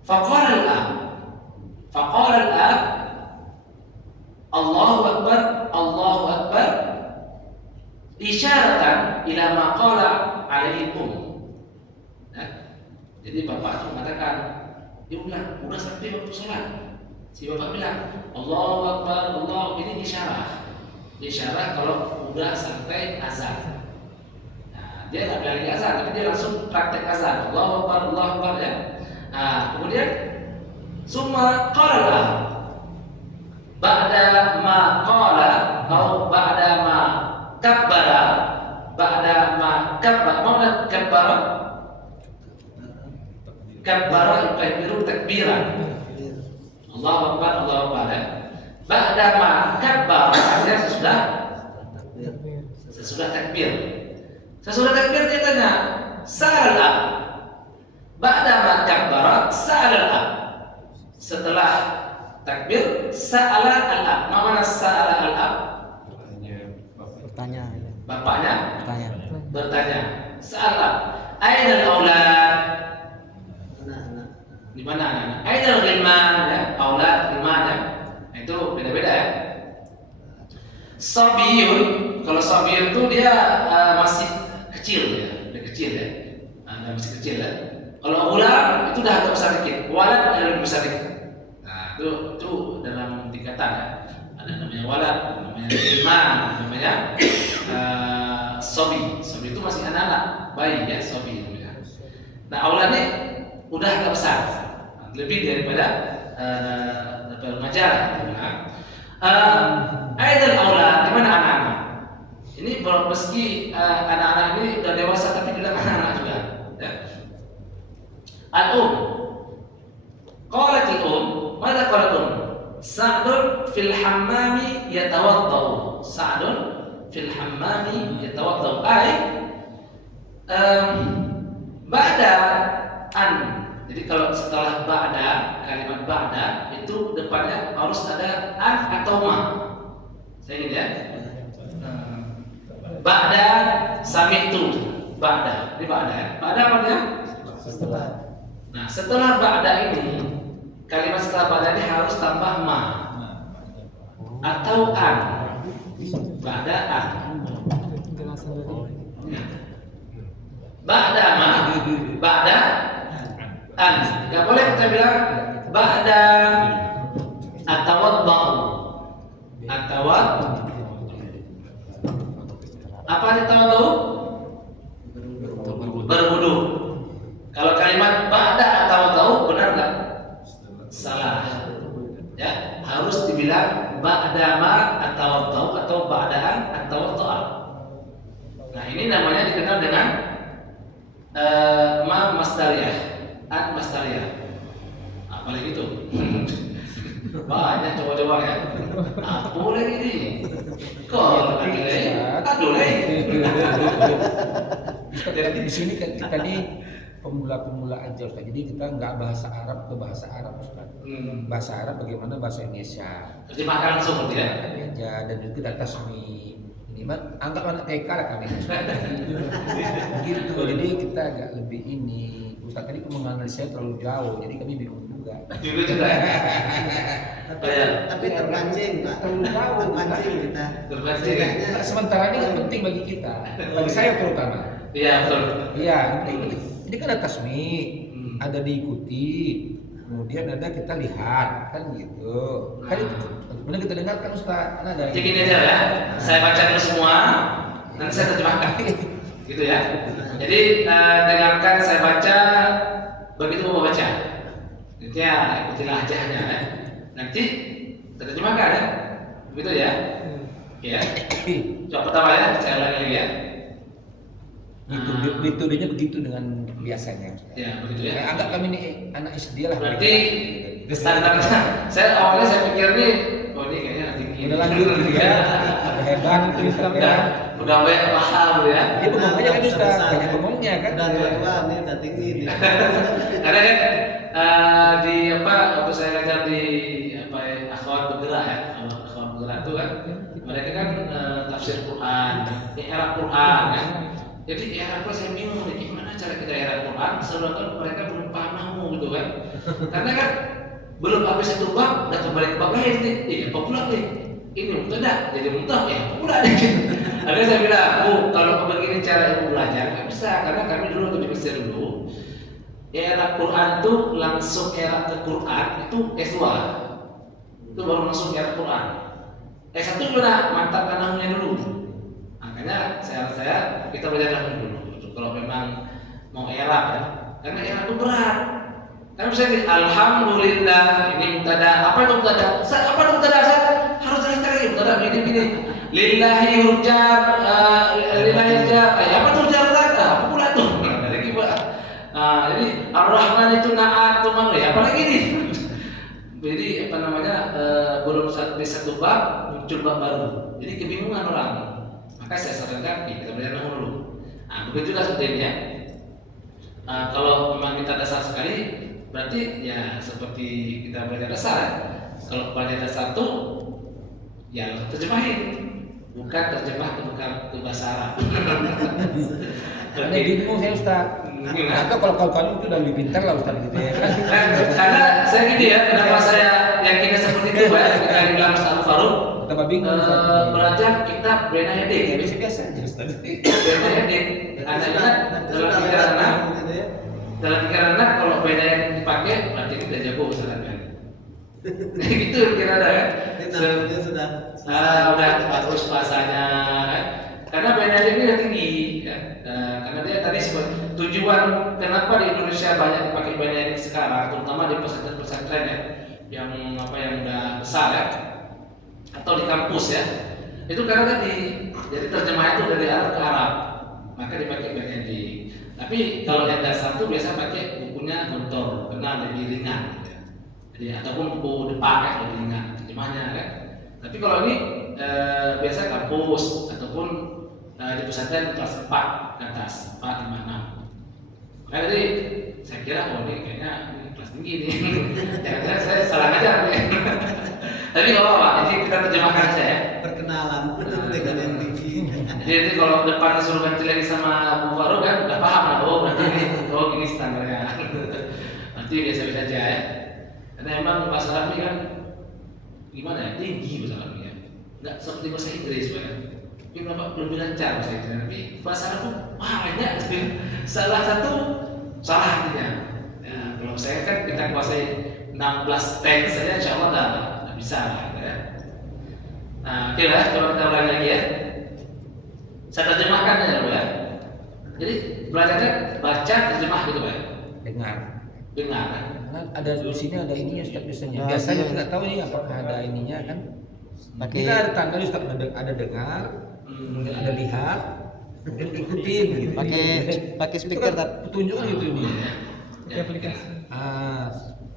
faqala al-ab Allahu akbar isyaratan ila ma qala alaihi Jadi bapak itu mengatakan, dia bilang, udah sampai waktu sholat. Si bapak bilang, Allahu Akbar, Allah, ini isyarat. Isyarat kalau udah sampai azan. Nah, dia nggak bilang azan, tapi dia langsung praktek azan. Allahu Akbar ya. Nah, kemudian summa qala ba'da ma qala atau ba'da ma kabbara, ba'da ma kabbara, mana kabbara? Kabbara yukabbiru takbiran. Allahu Akbar, Allahu Akbar ya. Ba'da ma kabbara, artinya sesudah takbir. Sesudah takbir dia tanya, sa'ala. Ba'da ma kabbara, sa'ala. Setelah takbir, sa'ala al-ab. Mana sa'ala al-ab? Bertanya. Bapaknya Bertanya. bertanya. Sa'ala, aina al-aulad? Di mana anak-anak? Aina al-ghilman ya, aulad, ghilman ya. Itu beda-beda ya. Sabiyun, kalau sabiyun itu dia masih kecil ya, udah kecil ya. Masih kecil ya. Kalau ular itu udah agak besar dikit, walad ada lebih besar dikit. Nah, itu dalam tingkatan ya. Ada namanya walad, namanya ghilman, namanya sobi. Sobi itu masih anak-anak, bayi ya, sobi namanya. Nah, aulad ini udah agak besar, lebih daripada remaja. Aidal aulad, di mana anak-anak? Ini meski anak-anak ini udah dewasa tapi bilang anak-anak juga. Ya. Al-um, qalat al-um, mana qalat al-um? Sa'dun fil hammami yatawaddau. Sa'dun fil hammami yatawaddau. Ba'da an. Jadi kalau setelah ba'da, kalimat ba'da itu depannya harus ada an atau ma. Saya ingin ya. Ba'da sami'tu. Ba'da. Ini ba'da ya. Ba'da apa dia? Setelah. Nah, setelah ba'da ini, kalimat setelah ba'da ini harus tambah ma atau an. Ba'da an. Ba'da ma, ba'da an. Gak boleh kita bilang ba'da atawaddau. Atawad. Apa arti tawaddau? Berwudu. Kalau kalimat ba'da atawaddau benar enggak? Salah. Ya, harus dibilang ba'da ma atawaddau atau ba'daan atawaddau. Nah, ini namanya dikenal dengan ma masdariyah, at masdariyah. Apalagi itu? Banyak coba-coba ya. Apa boleh ini? Kok aduh Jadi di sini kan kita nih pemula-pemula aja Ustaz. Jadi kita nggak bahasa Arab ke bahasa Arab Ustaz. Bahasa Arab bagaimana bahasa Indonesia. Terjemahkan langsung ya. Aja dan juga data tasmi. Ini mah anggap anak TK lah kami Ustaz. Gitu. Jadi kita agak lebih ini. Ustaz tadi menganalisa terlalu jauh, jadi kami bingung juga. Juga juga. Tapi terpancing Pak. Terlalu jauh. Terpancing kita. Terpancing. Nah, sementara ini kan penting bagi kita, bagi saya terutama. Iya betul. Iya, ini kan ada tasmi, ada diikuti, kemudian ada kita lihat, kan gitu. Kan itu, kemudian kita dengarkan Ustaz, kan ada. Jadi gini aja ya, saya baca dulu semua, nanti saya terjemahkan. Gitu ya. Jadi dengarkan saya baca, begitu mau baca. Itu ya, ikutilah ajahnya ya. Nanti terjemahkan ya. Begitu ya. Ya. Coba pertama ya, saya ulangi lagi ya. Gitu, metodenya begitu dengan biasanya. Ya, begitu ya. Anggap kami ini anak SD lah. Berarti standarnya, saya awalnya saya pikir nih, oh ini kayaknya tinggi. Udah lanjut gitu ya. Hebat itu Islam ya. Udah banyak paham ya. Dia bengongnya kan Ustaz, banyak bengongnya kan. Udah tua nih, udah tinggi nih. Karena kan di apa waktu saya ngajar di apa ya, akhwat bergerak ya, akhwat bergerak itu kan mereka kan tafsir Quran, i'rab Quran kan. Jadi i'rabnya saya bingung nih gimana cara kita i'rab Quran sedangkan mereka belum paham nahwu gitu kan. Karena kan belum habis satu bab udah kembali ke bab lain nih. Iya, apa pula nih? Ini mubtada jadi mubtada ya, apa pula nih? Akhirnya saya bilang, "Bu, kalau begini cara ibu belajar nggak bisa karena kami dulu waktu di Mesir dulu era Quran itu langsung era ke Quran itu S2. Itu baru langsung era Quran. S1 udah mantap kanangnya dulu. Makanya kita belajar dulu. Kalau memang mau era ya. Karena era itu berat. Karena misalnya alhamdulillah ini mubtada. Apa itu mubtada? Apa itu mubtada? Harus jelaskan mubtada begini. Lillahi hurjar, lillahi hurjar. Apa itu hurjar? Apa pula itu? Dari gimana? Jadi Ar-Rahman itu naat tuh ya. Apalagi ini. Jadi apa namanya belum di satu bab muncul bab baru. Jadi kebingungan orang. Maka saya sarankan kita belajar dulu. Nah, begitulah seperti ini ya. Kalau memang kita dasar sekali, berarti ya seperti kita belajar dasar. Ya. Kalau belajar dasar itu, ya terjemahin, bukan terjemah ke bahasa Arab. Ada bingung saya Ustaz. Atau kalau itu udah lebih pintar lah Ustaz gitu ya. Karena saya gini ya, kenapa saya yakinnya seperti itu ya? Kita bilang Mas Abu Farouk. Tambah bingung Belajar kitab Bena Edik. biasa aja Ustaz. Bena Edik. Karena dalam pikiran anak, kalau Bena Edik dipakai, berarti kita jago misalnya. Gitu kira-kira kan? Namanya sudah Udah bagus bahasanya kan? Karena Bena Edik ini tinggi ya. Karena dia tadi tujuan kenapa di Indonesia banyak dipakai Bena Edik sekarang, terutama di pesantren-pesantren ya, yang udah besar ya, atau di kampus ya, itu karena tadi jadi terjemahan itu dari Arab ke Arab, maka dipakai Bena Edik. Tapi kalau yang dasar itu biasa pakai bukunya Guntur, karena lebih ringan ya. Jadi ataupun buku depan kan lebih ringan terjemahnya kan. Tapi kalau ini biasa kampus ataupun di pesantren kelas 4 ke atas, 4, 5, 6. Makanya tadi saya kira ini kayaknya ini kelas tinggi nih. Jangan-jangan saya salah ngajar nih. Tapi nggak apa-apa, jadi kita terjemahkan aja ya. perkenalan dengan yang tinggi. Jadi kalau depan disuruh ganti lagi sama Bu Farouk kan udah paham lah, berarti ini, gini standarnya. Nanti biasa-biasa aja ya. Karena emang bahasa Arab ini kan gimana ya, tinggi bahasa Arab ya. Nggak seperti bahasa Inggris Pak. Mungkin Bapak belum lancar bahasa Inggris, tapi bahasa Arab tuh banyak. Salah satu salah artinya. Ya, kalau saya kan kita kuasai 16 tense saja, insya Allah udah bisa lah. Ya. Nah, oke lah, coba kita ulangi lagi ya. Saya terjemahkan ya, Pak ya. Jadi belajarnya baca, terjemah gitu Pak. Dengar. Dengar. Karena ada di sini ada ininya Ustaz biasanya. Ya, Biasanya iya. nggak tahu ini apakah ada ininya kan. Pakai Kita ada tanda Ustaz ada dengar, kemudian ada lihat, kemudian ikutin gitu. pakai Itu speaker kan Tat. petunjuknya gitu ini. Ya, aplikasi.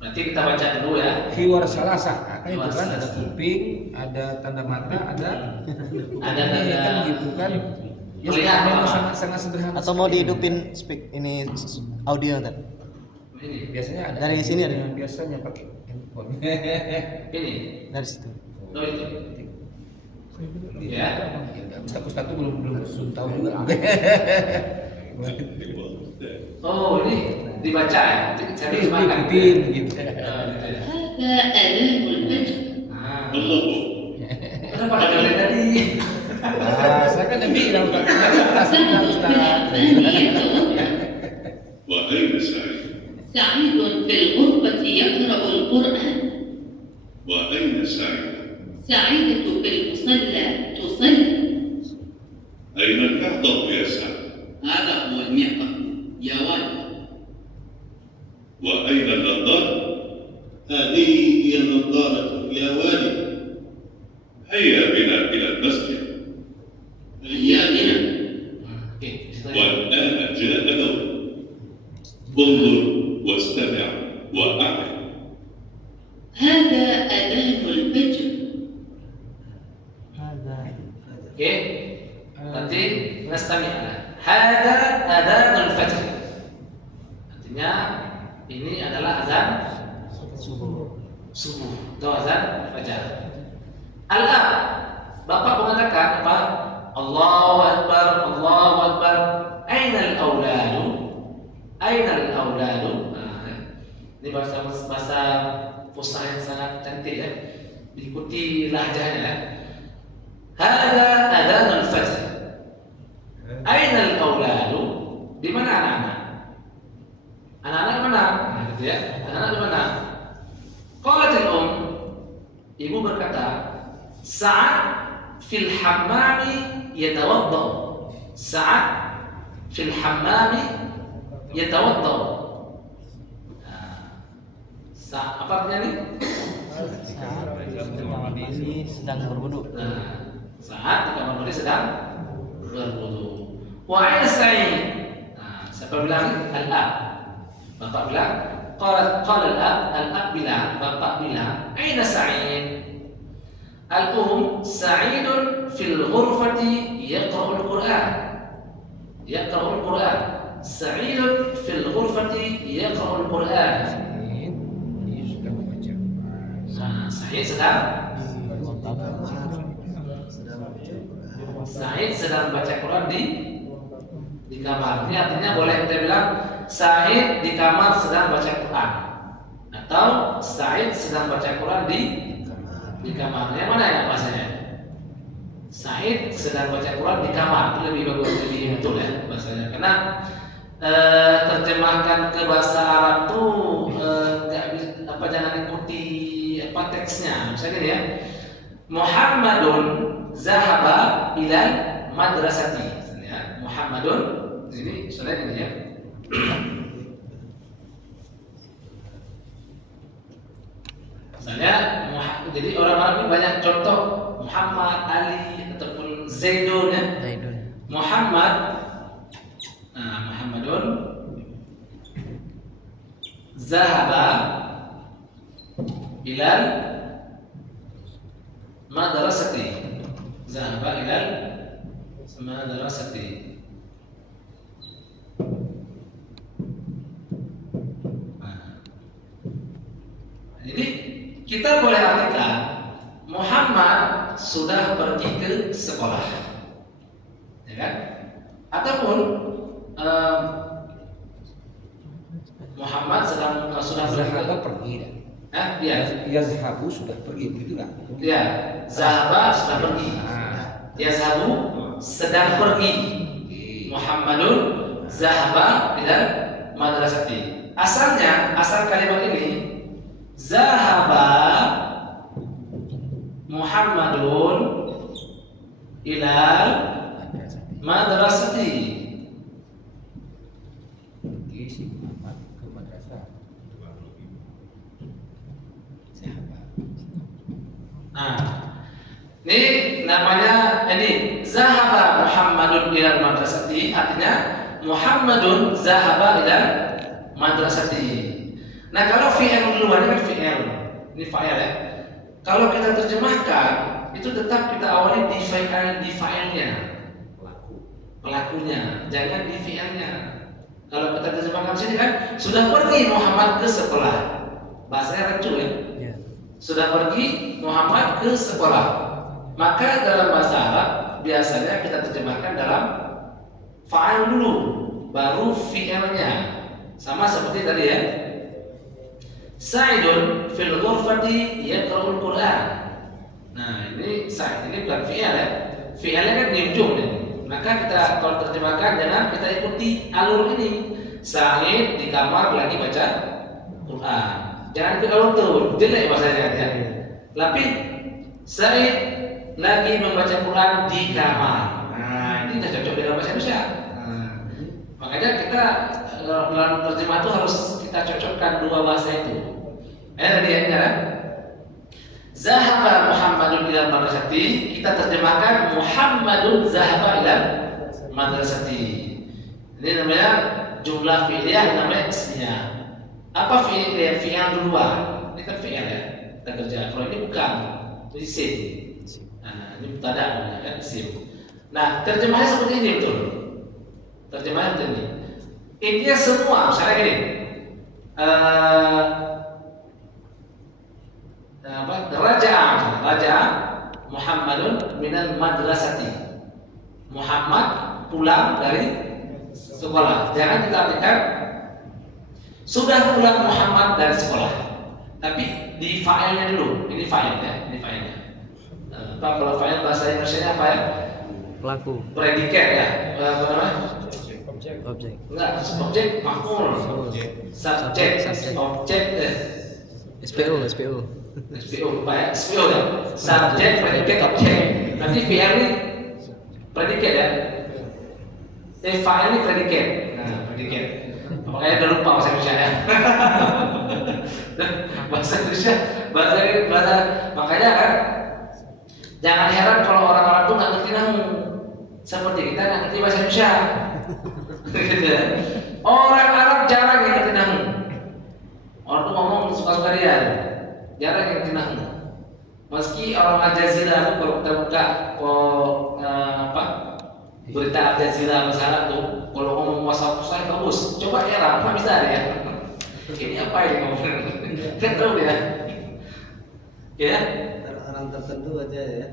Berarti kita baca dulu ya. Hiwar salasa, kan itu kan ada kuping, ada tanda mata, ada Ada ini kan gitu kan. Ya Melihat, memang Pak. sangat sederhana. Atau mau sekali. dihidupin ini audio Tat. Ini, Biasanya ada Dari sini ada? yang biasanya pakai handphone. ini. Dari situ. Oh itu. Ya. Ustaz tuh belum tahu juga. Oh ini dibaca ya. Saya Jadi terjemahkan. ikutin gitu. هذا آلام الفجر Ah. Kenapa ada yang tadi? Saya kan udah bilang Ustaz. وأين سعيد؟ سعيد في الغرفة يقرأ القرآن وأين سعيد؟ سعيدة في المصلى تصلي أين المعطف يا سعيد؟ هذا هو المعطف يا والد وأين النظارة؟ هذه هي النظارة يا والد. هيا بنا إلى المسجد. هيا بنا. Oke, di situ ya. والآن جاء دور. انظر واستمع وأعد. هذا أذان الفجر Oke. Nanti nastami'na. Hada adzanul fajr. Artinya ini adalah azan subuh. Itu azan fajar. Al-an Bapak mengatakan apa? Allahu Akbar, Allahu Akbar. Ainal auladu? Ainal auladu? Nah, ini bahasa fusha yang sangat cantik ya. Diikuti lahjahnya ya. Hada adzanul fajr. Ainal auladu? Di mana anak-anak? Anak-anak mana gitu ya. Anak gimana? Qalatil ibu berkata, Sa'ad fil hammami yatawadda. Sa'ad fil hammami yatawadda. Apa artinya ini? Kamar mandi sedang berwudu. Saat di kamar mandi sedang berwudu. Wa aina Sa'id? Siapa bilang? Al-ab. Bapak bilang, qala al-ab bilang, bapak bilang, aina Sa'id? Sa'idun fil ghurfati yaqra'ul Qur'an. Yaqra'ul Qur'an. Sa'idun fil ghurfati yaqra'ul Qur'an. Ini sudah membaca. Sa'id sedang Sa'id sedang baca Quran di kamar. Ini artinya boleh kita bilang Sa'id di kamar sedang baca Quran, atau Sa'id sedang baca Quran di kamar. Yang mana ya bahasanya? Sa'id sedang baca Quran di kamar itu lebih bagus, lebih betul ya bahasanya. Karena terjemahkan ke bahasa Arab tuh nggak bisa jangan ikuti teksnya. Misalnya gini ya, Muhammadun zahaba ilal madrasati. Ya, Muhammadun di sini misalnya gini ya. Misalnya jadi orang Arab ini banyak contoh Muhammad, Ali ataupun Zaidun ya. Muhammad, Muhammadun zahaba ilal madrasati. Zahaba ilal madrasati. Jadi kita boleh artikan Muhammad sudah pergi ke sekolah, ya kan? Ataupun Muhammad sudah pergi dah. Iya. Yazhabu sudah pergi, begitu nggak? Ya, Zahaba sudah pergi. Yazhabu sedang pergi. Muhammadun Zahaba ilal madrasati. Asal kalimat ini Zahaba Muhammadun ilal madrasati. Pergi si Muhammad ke madrasah. Ini namanya Zahaba Muhammadun ilal madrasati, artinya Muhammadun Zahaba ilal madrasati. Nah, kalau fi'il duluan ini kan fi'il. Ini fa'il ya. Kalau kita terjemahkan, itu tetap kita awali di fa'ilnya. Pelakunya, jangan di fi'ilnya. Kalau kita terjemahkan sini kan sudah pergi Muhammad ke sekolah. Bahasanya rancu ya. Sudah pergi Muhammad ke sekolah. Maka dalam bahasa Arab biasanya kita terjemahkan dalam fa'il dulu, baru fi'ilnya. Sama seperti tadi ya. Sa'idun fil ghurfati yaqra'ul Qur'an. Nah, ini Sa'id ini bukan fi'il ya. Fi'ilnya kan di ujung ya. Maka kita kalau terjemahkan jangan kita ikuti alur ini. Sa'id di kamar lagi baca Quran. Jangan ikut alur tuh, jelek bahasanya ya. Tapi Sa'id lagi membaca Quran di kamar. Nah, ini tidak cocok dengan bahasa Indonesia. Makanya kita dalam terjemah itu harus kita cocokkan dua bahasa itu. Tadi ya, Zahaba Muhammadun ilal madrasati, kita terjemahkan Muhammadun zahaba ilal madrasati. Ini namanya jumlah fi'liyah, namanya ismiyah. Apa fi'liyah? Fi'il duluan. Ini kan fi'il ya, kita kerja. Kalau ini bukan, ini isim. Nah, ini mubtada namanya kan isim. Nah, terjemahnya seperti ini betul. Terjemahnya seperti ini. Intinya semua, misalnya gini. Raja Muhammadun minal madrasati. Muhammad pulang dari sekolah. Jangan kita artikan sudah pulang Muhammad dari sekolah. Tapi di fa'ilnya dulu. Ini fa'il ya, ini fa'ilnya. Kalau fa'il bahasa Indonesia apa ya? Pelaku. Predikat ya. Apa namanya? Objek. Enggak, objek maf'ul. Subjek, objek, SPO. SPO lupa ya, SPO ya. Subjek, predikat, objek. Nanti fi'il ini predikat ya. Fa'il ini predikat. Nah, predikat. Makanya udah lupa bahasa Indonesia ya. bahasa Indonesia, makanya kan jangan heran kalau orang-orang tuh nggak ngerti nahu. Seperti kita nggak ngerti bahasa Indonesia. Gitu ya. Orang Arab jarang yang ngerti nahu. Orang tuh ngomong suka-suka dia, jarang yang ngerti nahu. Meski orang Al Jazeera tuh kalau kita buka berita Al Jazeera masalah tuh, kalau ngomong masalah saya bagus, coba Arab nggak bisa ya. Ini apa ini ngomongin? Kan tahu dia, ya? Orang tertentu aja ya.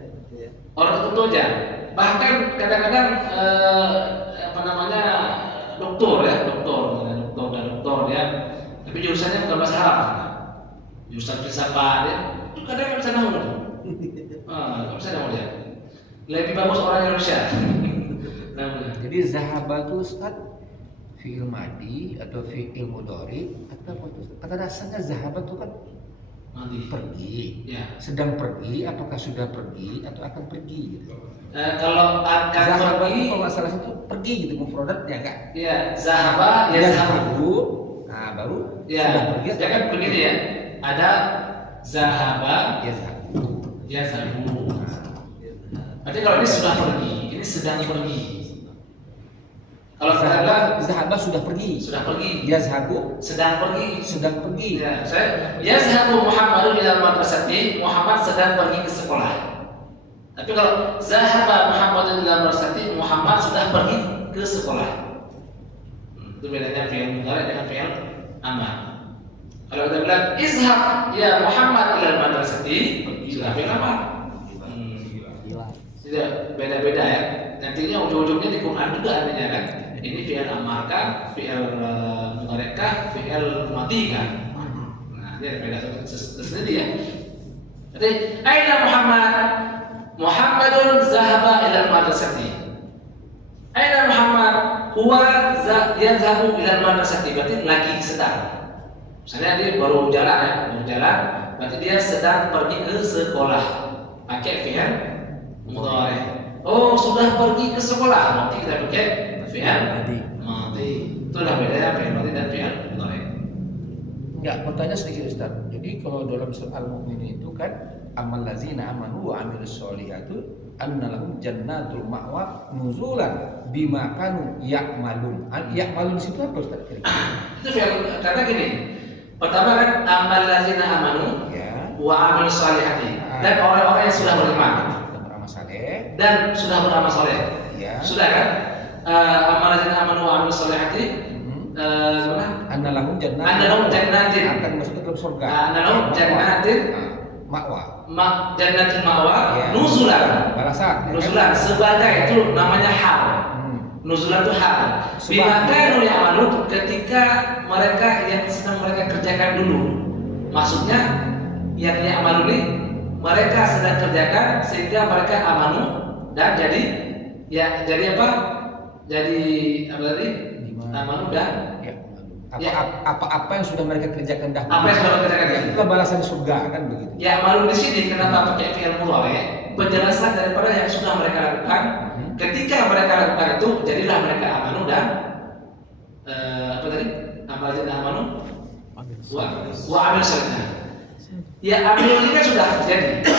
Orang tertentu aja. Bahkan kadang-kadang doktor ya. Tapi jurusannya bukan bahasa Arab. Jurusan filsafat ya. Itu kadang nggak bisa nahu tuh. Nggak bisa nahu dia. Lebih bagus orang Indonesia. Jadi zahaba itu Ustaz fi'il madi atau fi'il mudhari atau apa itu? Kata dasarnya zahaba itu kan pergi. Ya. Sedang pergi, apakah sudah pergi atau akan pergi gitu. Kalau akan Zahaba pergi, itu kalau nggak salah itu pergi gitu mufradatnya kan. ya zahaba ya zahabu. Nah, baru Ya, sudah pergi atau ya kan akan begini ya. Ada zahaba Ya zahabu. ya zahabu. Berarti kalau ini sudah pergi, ini sedang pergi. Kalau kita bilang Zahaba sudah pergi. sudah pergi, Ya zahabu sedang pergi. sedang pergi. Ya, ya zahabu Muhammadun ila madrasati, Muhammad sedang pergi ke sekolah. Tapi kalau zahaba Muhammadun ila madrasati, Muhammad sudah pergi ke sekolah. Itu bedanya fi'il mudhari dengan fi'il amar. Kalau kita bilang izhab ya Muhammad ila madrasati, sudah fi'il amar. Tidak beda-beda ya. Nantinya ujung-ujungnya di Quran juga adanya kan. Ini fi'il amar kah, fi'il mudhari kah, fi'il madhi kah. Nah, dia beda tersendiri ya. Jadi, aina Muhammad? Muhammadun zahaba ila madrasati. Aina Muhammad? Huwa yazhabu ila madrasati. Berarti lagi sedang. Misalnya dia baru jalan, berarti dia sedang pergi ke sekolah. Pakai fi'il mudhari. Oh, sudah pergi ke sekolah. Berarti kita pakai fi'il madhi. Itulah bedanya fi'il madhi dan fi'il mudhari. Ya, pertanyaan sedikit Ustaz. Jadi kalau dalam surah Al-Mu'min itu kan amal lazina amanu wa amilus sholihati anna lahum jannatul ma'wa nuzulan bima kanu ya'malun. Ya'malun di situ apa Ustaz? Itu fi'il karena gini. Pertama kan amal lazina amanu Ya. wa amilus sholihati. Dan orang-orang yang sudah beriman Dan beramal saleh. dan sudah beramal soleh. Ya. Sudah kan? Amal lazina amanu wa amilus sholihati. Gimana? Anna lahum jannatin. Anna lahum jannatin. Akan masuk ke dalam surga. Anna lahum jannatin. Ma'wa. Jannatin ma'wa Ya. nuzulan. Balasan. Nuzulan sebagai itu namanya hal. Nuzulan itu hal. Bima kanu ya'malun, ketika mereka yang sedang mereka kerjakan dulu. Maksudnya yang ya'malun ini mereka sedang kerjakan sehingga mereka amanu dan jadi apa? Jadi apa tadi? Amanu dan Ya. Apa yang sudah mereka kerjakan dahulu. apa yang sudah mereka kerjakan. Itulah balasan surga kan begitu. Ya malu di sini kenapa pakai fi'il mudhari? Penjelasan daripada yang sudah mereka lakukan. Ketika mereka lakukan itu, jadilah mereka amanu dan apa tadi? Amal jannah amanu wa amil salihah. Ya amil ini kan sudah terjadi.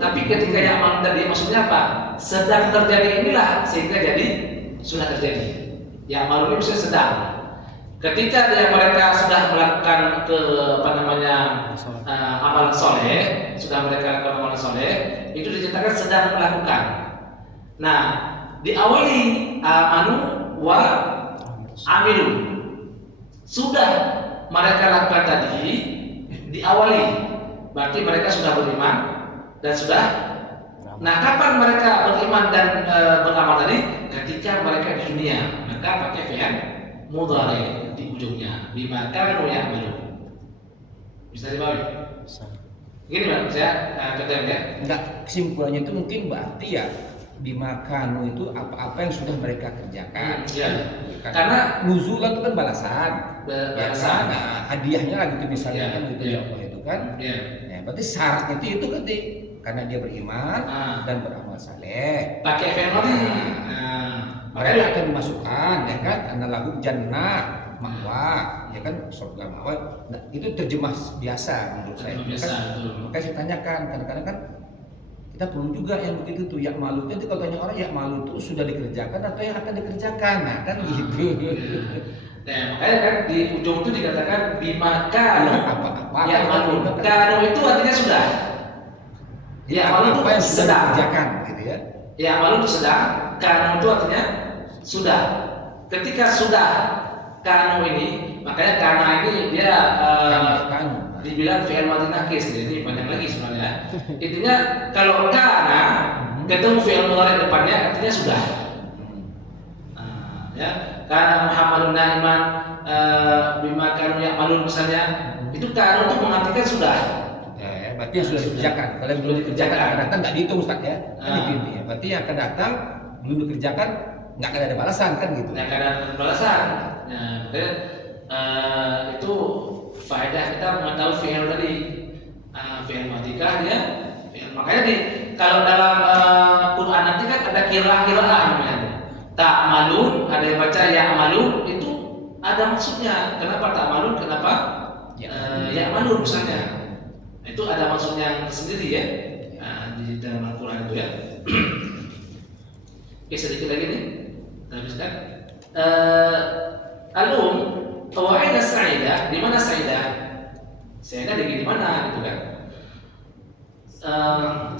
Tapi ketika yang amal tadi maksudnya apa? Sedang terjadi inilah sehingga jadi sudah terjadi. Ya amal ini bisa sedang. Ketika mereka sudah melakukan amalan soleh, sudah mereka lakukan amalan soleh, itu diceritakan sedang melakukan. Nah, diawali amanu wa amilu. Sudah mereka lakukan tadi, diawali, berarti mereka sudah beriman dan sudah. Nah, kapan mereka beriman dan beramal tadi? Ketika mereka di dunia, maka pakai fi'il mudhari di ujungnya. Bima kanu ya'malun. Bisa dipahami? Bisa. Gini Bang, saya contohnya ya. Enggak, kesimpulannya itu mungkin berarti ya bimakanu itu apa-apa yang sudah mereka kerjakan. Ya. Kan? Karena nuzulan itu kan balasan. Ya balasan. kan? Nah, hadiahnya lah gitu misalnya Ya, kan gitu ya. ya Allah itu kan. Ya. Ya, berarti syaratnya itu ketik karena dia beriman Ah. dan beramal saleh. Pakai fi'il madhi. Mereka akan dimasukkan ya kan karena lagu jannah ma'wa ya kan surga ma'wa. Nah, itu terjemah biasa menurut saya. Terjemah biasa, Kan? betul. Makanya saya tanyakan kadang-kadang kan kita perlu juga yang begitu tuh ya malu itu kalau tanya orang ya malu itu sudah dikerjakan atau yang akan dikerjakan nah kan gitu. Nah, makanya kan di ujung itu dikatakan bimaka Apa-apa yang malu. Kanu itu artinya sudah. Ya malu itu apa yang sudah sedang. dikerjakan gitu ya. Ya malu itu sedang. Kanu itu artinya sudah. Ketika sudah kanu ini, makanya kana ini dia Kan dibilang fi'il madhi nakis, jadi panjang lagi sebenarnya. Intinya kalau kana ketemu fi'il mudhari depannya artinya sudah. Ya, karena Muhammadun na'iman bima kanu ya'malun misalnya, itu kanu itu mengartikan sudah. ya, berarti yang sudah dikerjakan. Kalau yang belum dikerjakan akan datang nggak dihitung Ustaz ya. Kan itu intinya. Berarti yang akan datang belum dikerjakan nggak akan ada balasan kan gitu. Nah, karena balasan. Nah, makanya itu faedah kita mengetahui fi'il tadi. Fi'il madhikah dia. Makanya kalau dalam Quran nanti kan ada kira-kiraan namanya. Ta'malun, ada yang baca ya'malun, itu ada maksudnya. Kenapa ta'malun? Kenapa ya'malun misalnya? Itu ada maksudnya yang tersendiri ya. Di dalam Al-Quran itu ya. Oke, sedikit lagi nih. Habiskan. Wa aina sa'idah? Di mana sa'idah? Sa'idah di mana gitu kan?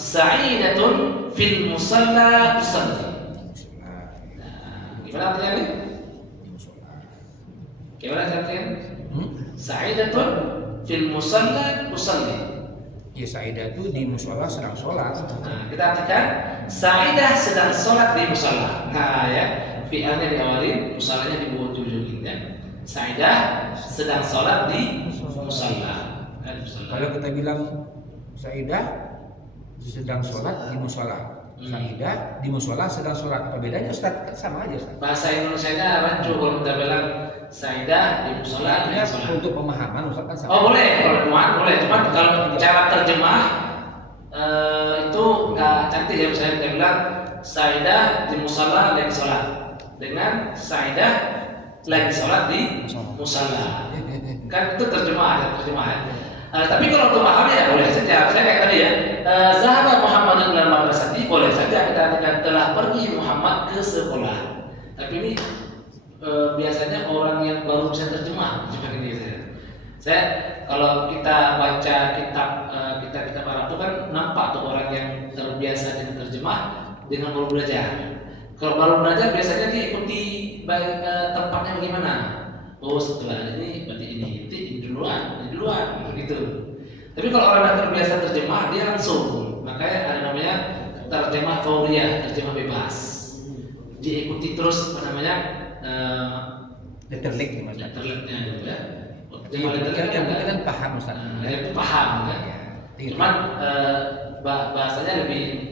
Sa'idatun fil musalla tusalli. Gimana artinya nih? Gimana artinya? Sa'idatun fil musalla tusalli. Ya Sa'idah itu di musola sedang sholat. Nah, kita artikan Sa'idah sedang sholat di musalla. Nah ya, fi'alnya diawali, musallanya diujungin ya. Sa'idah sedang sholat di musalla. Kalau kita bilang Sa'idah sedang sholat di musola, Sa'idah di musola sedang sholat, apa bedanya Ustaz? Kan sama aja Ustaz. Bahasa Indonesianya rancu kalau kita bilang Sa'idah di musalla di Artinya musalla. untuk pemahaman Ustaz kan sama. Oh boleh, kalau teman boleh. Cuman kalau cara terjemah itu nggak cantik ya. Misalnya kita bilang Sa'idah di musalla lagi sholat dengan Sa'idah lagi sholat di musalla. Kan itu terjemah. Tapi kalau untuk paham ya boleh saja. Saya kayak tadi ya, Zahaba Muhammadun dalam madrasati, boleh saja kita artikan telah pergi Muhammad ke sekolah. Tapi ini biasanya orang yang baru bisa terjemah seperti ini saya kalau kita baca kitab Arab itu kan nampak tuh orang yang terbiasa dengan terjemah dengan baru belajar. Kalau baru belajar biasanya diikuti tempatnya bagaimana. Oh setelah ini berarti ini duluan begitu. Tapi kalau orang yang terbiasa terjemah dia langsung, makanya ada namanya terjemah fauriyah, terjemah bebas. Diikuti terus apa namanya Letterlik nih Mas. letterliknya gitu ya. Yang penting kan paham Ustaz. Itu paham kan. Iya. Cuman bahasanya lebih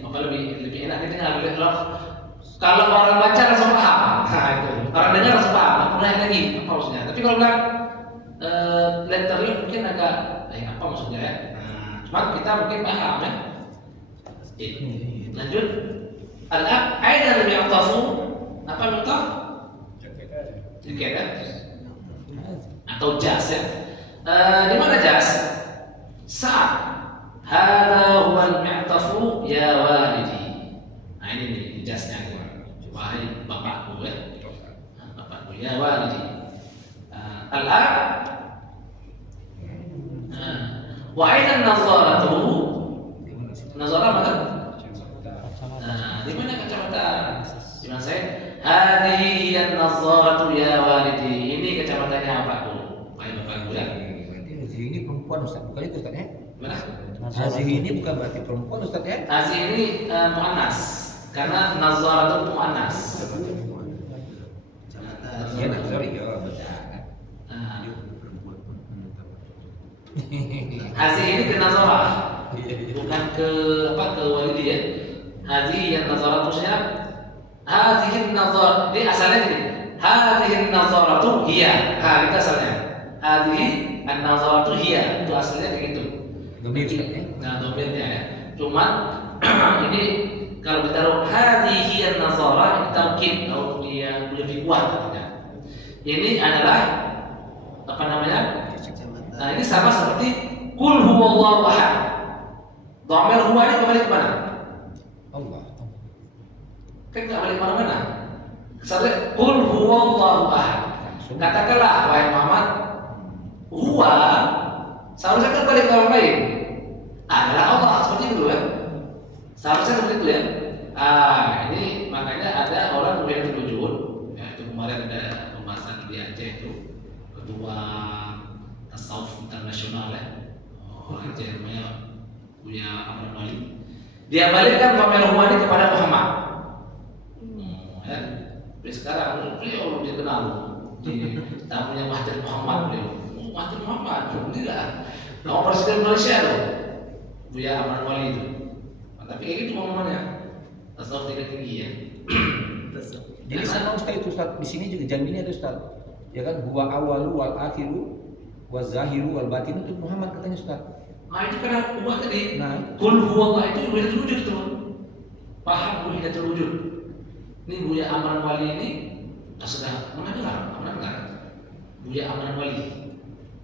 enak gitu kalau orang baca langsung paham. Nah itu. Orang dengar langsung paham. Mulai lagi apa maksudnya. Tapi kalau bilang letterlik mungkin agak apa maksudnya ya. Cuman kita mungkin paham ya. Lanjut. Al-ab aina lebih atafu apa minta? Jaket ya? Atau jas ya? Di mana jas? Saat hada huwal mi'tafu ya walidi. Nah ini nih jasnya wahai bapakku ya. Bapakku ya walidi. Al-ab wa aina nazaratu? Nazara mana? Di mana kacamata? Di mana saya? Hadhihi an-nazaratu ya walidi. Ini kacamatanya bapakku. Wahai bapakku ya. Berarti Hazi ini perempuan Ustaz, bukan itu Ustaz ya? Mana? Hazi ini bukan berarti perempuan Ustaz ya? Hazi ini muannas. Karena nazaratu muannas. Iya, sorry ya, betul. Hazi ini ke nazarah. Bukan ke walidi ya. Hadhihi an-nazaratusnya hadhihi an-nazar. Ini asalnya gini. Hadhihi an-nazaratu hiya. Nah, itu asalnya. Hadhihi an-nazaratu hiya. Itu asalnya kayak gitu. Domir Ustaz ya. Nah, domirnya ya. Cuman ini kalau ditaruh hadhihi an-nazara itu taukid atau dia lebih kuat namanya. Ini adalah apa namanya? Nah, ini sama seperti qul huwallahu ahad. Dhamir huwa ini kembali ke mana? Allah. Kan nggak balik mana-mana. Kesannya qul huwallahu ahad. Katakanlah wahai Muhammad, huwa seharusnya kan balik ke orang lain. Adalah Allah, seperti itu kan? Seharusnya seperti itu ya. Ini makanya ada orang yang terwujud. Ya, itu kemarin ada pembahasan di Aceh itu, ketua tasawuf internasional ya, orang Aceh namanya punya Ahmad Wali. Dia balikkan pamer Humani kepada Muhammad. Ya. Tapi sekarang beliau belum dikenal di tamunya Mahathir Muhammad beliau. Mahathir Muhammad, alhamdulillah. Nama Presiden Malaysia tuh, Buya Ahmad Wali itu. Tapi kayak gitu ngomongnya, tasawuf tinggi ya. Jadi sama Ustaz itu Ustaz di sini juga jaminnya ada Ustaz. Ya kan huwa awalu wal akhiru wa zahiru wal batinu itu Muhammad katanya Ustaz. Nah itu karena umat tadi. Nah, Qul huwallah itu udah terwujud tuh. Paham udah terwujud. Ini Buya Ahmad Wali ini sudah mendengar. Buya Ahmad Wali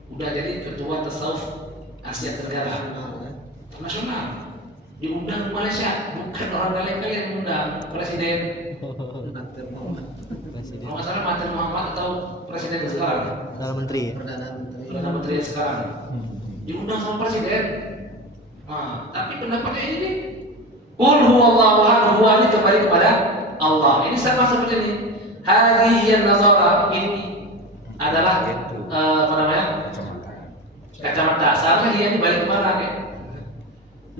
udah jadi ketua tasawuf Asia Tenggara nasional. Diundang ke Malaysia, bukan orang kalian yang mengundang presiden. Kalau nggak salah Mahathir Muhammad atau presiden sekarang. Perdana Menteri ya. Perdana Menteri sekarang. Diundang sama presiden. Nah, tapi pendapatnya ini nih. Qul huwallahu ahad, huwa ini kembali kepada Allah. Ini sama seperti ini. Hadhihi an-nazara, ini adalah apa namanya? Kacamata. Seharusnya dia ini balik kemana kayak?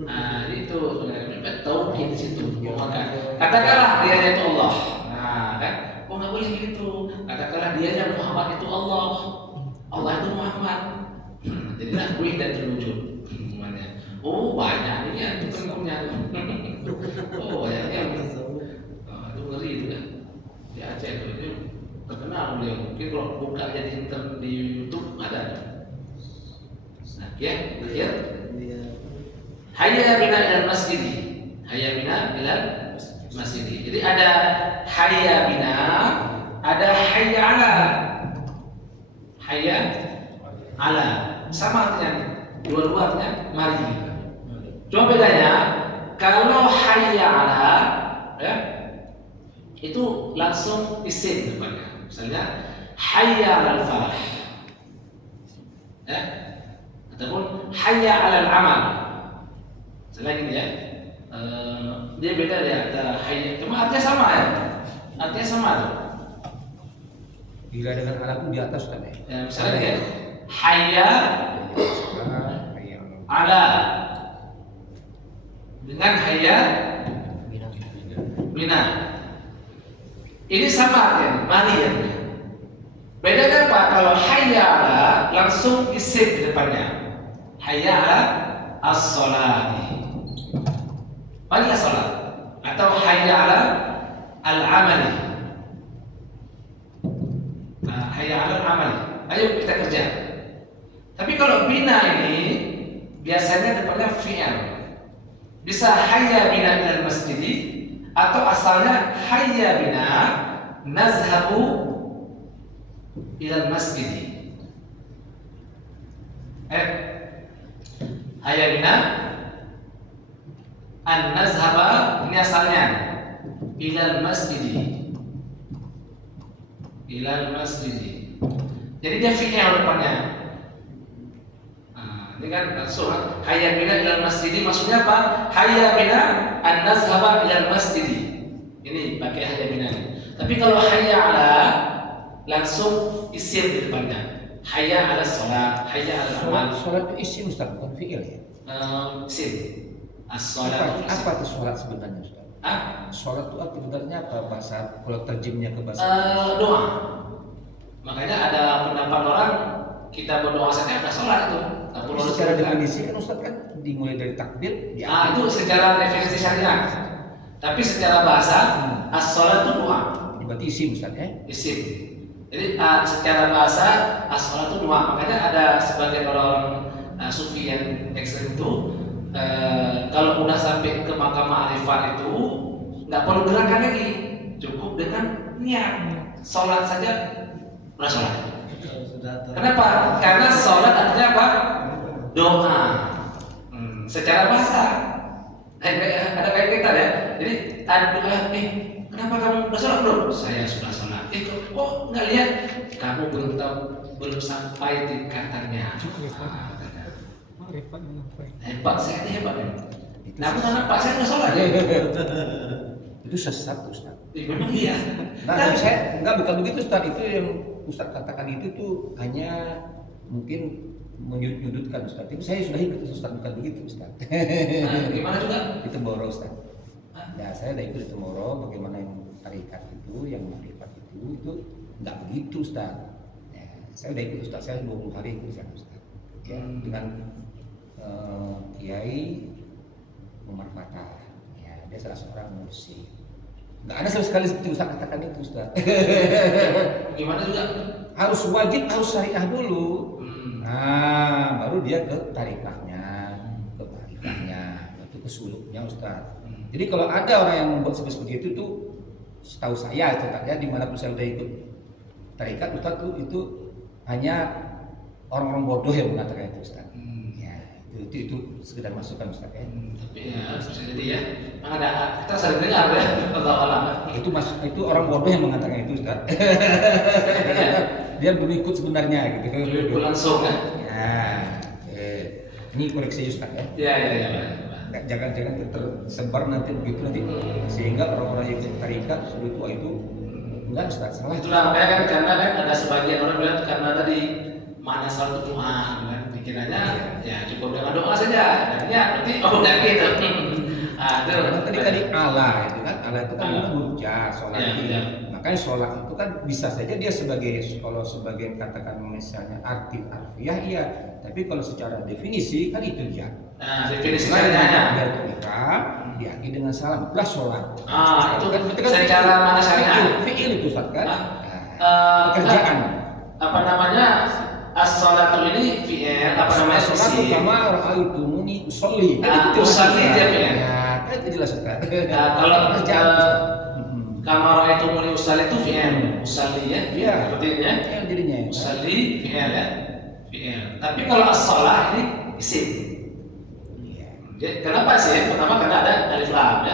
Nah, itu sebenarnya tauhid di situ. Katakanlah dia itu Allah. Nah, kan? Kok nggak boleh gitu? Katakanlah dia Muhammad itu Allah. Allah itu Muhammad. Jadilah kuih dan terwujud. Oh banyak ini ya, itu punya. Oh banyaknya. Itu ngeri itu kan. Di Aceh itu terkenal beliau. Mungkin kalau buka jadi internet di YouTube ada. Nah, ya, lihat. Hayya bina ilal masjid. Hayya bina ilal masjid. Jadi ada hayya bina, ada hayya ala. Hayya ala. Sama artinya. Dua-dua artinya mari. Cuma bedanya kalau hayya ala ya, itu langsung isim depannya. Misalnya hayya alal falah. Ya. Ataupun hayya alal amal. Misalnya gini ya. Dia beda ya antara hayya, cuma artinya sama ya. Artinya sama tuh. Bila dengan alatku di atas tadi. Ya, misalnya ya, hayya ala dengan hayya bina. Ini sama artinya, mari ya. Bedanya apa? Kalau hayya ala langsung isim di depannya. Hayya ala as-sholati. Marilah sholat. Atau hayya ala al-amali. Hayya ala al-amali. Ayo kita kerja. Tapi kalau bina ini biasanya depannya fi'il. Bisa hayya bina ilal masjidi atau asalnya hayya bina nazhabu ilal masjidi. Hayya bina an nazhaba, ini asalnya ilal masjidi. Ilal masjidi. Jadi dia fi'il depannya. Ini kan langsung hayya bina ilal masjidi maksudnya apa? Hayya bina an nazhaba ilal masjidi. Ini pakai hayya bina. Tapi kalau hayya ala langsung isim di depannya. Hayya ala sholat, hayya ala amal. Sholat itu isim Ustaz, bukan fi'il ya? Isim. As-sholat. Apa itu sholat sebenarnya Ustaz? Sholat itu arti benarnya apa bahasa kalau terjemahnya ke bahasa? Doa. Makanya ada pendapat orang kita berdoa saja ada sholat itu. Tapi secara definisi kan Ustaz kan dimulai dari takbir. Itu secara definisi syariat. Tapi secara bahasa as-sholat itu doa. Berarti isim Ustaz ya? Isim. Jadi secara bahasa as-sholat itu doa. Makanya ada sebagian orang sufi yang ekstrem itu kalau udah sampai ke makam ma'rifat itu nggak perlu gerakan lagi, cukup dengan niat sholat saja udah sholat. Kenapa? Karena sholat artinya apa? Doa. Secara bahasa ada kayak kita ya. Jadi ada doa, kenapa kamu udah sholat belum? Saya sudah sholat. Kok nggak lihat? Kamu belum tahu, belum sampai tingkatannya. Hebat, saya ini hebat ya. Nah, aku nampak saya nggak sholat ya. Itu sesat Ustaz. Memang iya. Nah, saya enggak bukan begitu Ustaz. Itu yang Ustaz katakan itu tuh hanya mungkin menyudutkan Ustaz. Itu saya sudah ikut Ustaz, bukan begitu Ustaz. Nah, gimana juga? Itu Moro Ustaz. Ya saya udah ikut itu Moro. Bagaimana yang tarikat itu, yang marifat itu enggak begitu Ustaz. Ya, saya udah ikut Ustaz. Saya 20 hari ikut Ustaz. Ya, dengan Kiai Umar Fatah. Ya, dia salah seorang musik. Nggak ada sama sekali seperti Ustaz katakan itu Ustaz. Gimana juga? Harus wajib, harus syariah dulu. Nah, baru dia ke tarikahnya, ke marifahnya, itu ke suluknya Ustaz. Jadi kalau ada orang yang membuat seperti itu tuh, setahu saya itu ya, dimanapun saya udah ikut tarikat Ustaz tuh itu hanya orang-orang bodoh yang mengatakan itu Ustaz. Ya, itu sekedar masukan Ustaz ya. Tapi ya bisa jadi ya. Ada kita sering dengar ya Allah. Itu orang bodoh yang mengatakan itu Ustaz. Dia belum ikut sebenarnya gitu. Belum langsung ya. Ini koreksi Ustaz ya. Iya. Jangan tersebar nanti begitu nanti sehingga orang-orang yang ikut tarikat sudah tua itu enggak Ustaz, salah. Itulah makanya kan karena kan ada sebagian orang bilang karena tadi mana salah doa kan pikirannya ya cukup dengan doa saja. Artinya berarti udah gitu. Karena tadi Allah itu kan Allah itu kan hujjah sholat itu. Makanya sholat itu kan bisa saja dia kalau sebagai katakan misalnya arti harfiah iya, tapi kalau secara definisi kan itu dia. Nah, definisi syariahnya biar terikam diakhiri dengan salam plus sholat. Itu kan secara mana syariah? Fi'il itu Ustaz kan? Pekerjaan. Apa namanya? As-sholatu ini fi'il apa namanya? As-sholatu kama ra'aitumuni usolli. Usolli dia fi'il. Ya, itu jelas Ustaz. Kalau kama ra'aitumuni usolli itu fi'il. Usolli ya. Iya. Seperti ini ya. Yang jadinya. Usolli fi'il ya. Fi'il. Tapi kalau as-sholah ini isim. Kenapa sih? Pertama karena ada alif lam ya.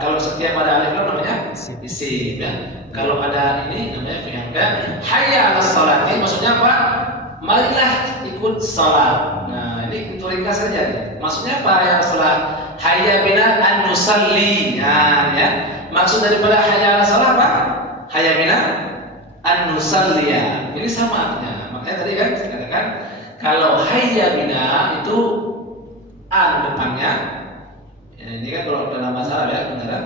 Kalau setiap ada alif lam namanya isim ya. Kalau ada ini namanya fi'il kan. Hayya 'alas sholati maksudnya apa? Marilah ikut sholat. Nah, ini untuk ringkas saja. Maksudnya apa ya sholat? Hayya bina an nusalli. Nah, ya. Maksud daripada hayya 'alas sholat apa? Hayya bina an nusalliya. Ini sama artinya. Makanya tadi kan saya katakan kalau hayya bina itu an depannya. Ya, ini kan kalau dalam bahasa Arab ya beneran.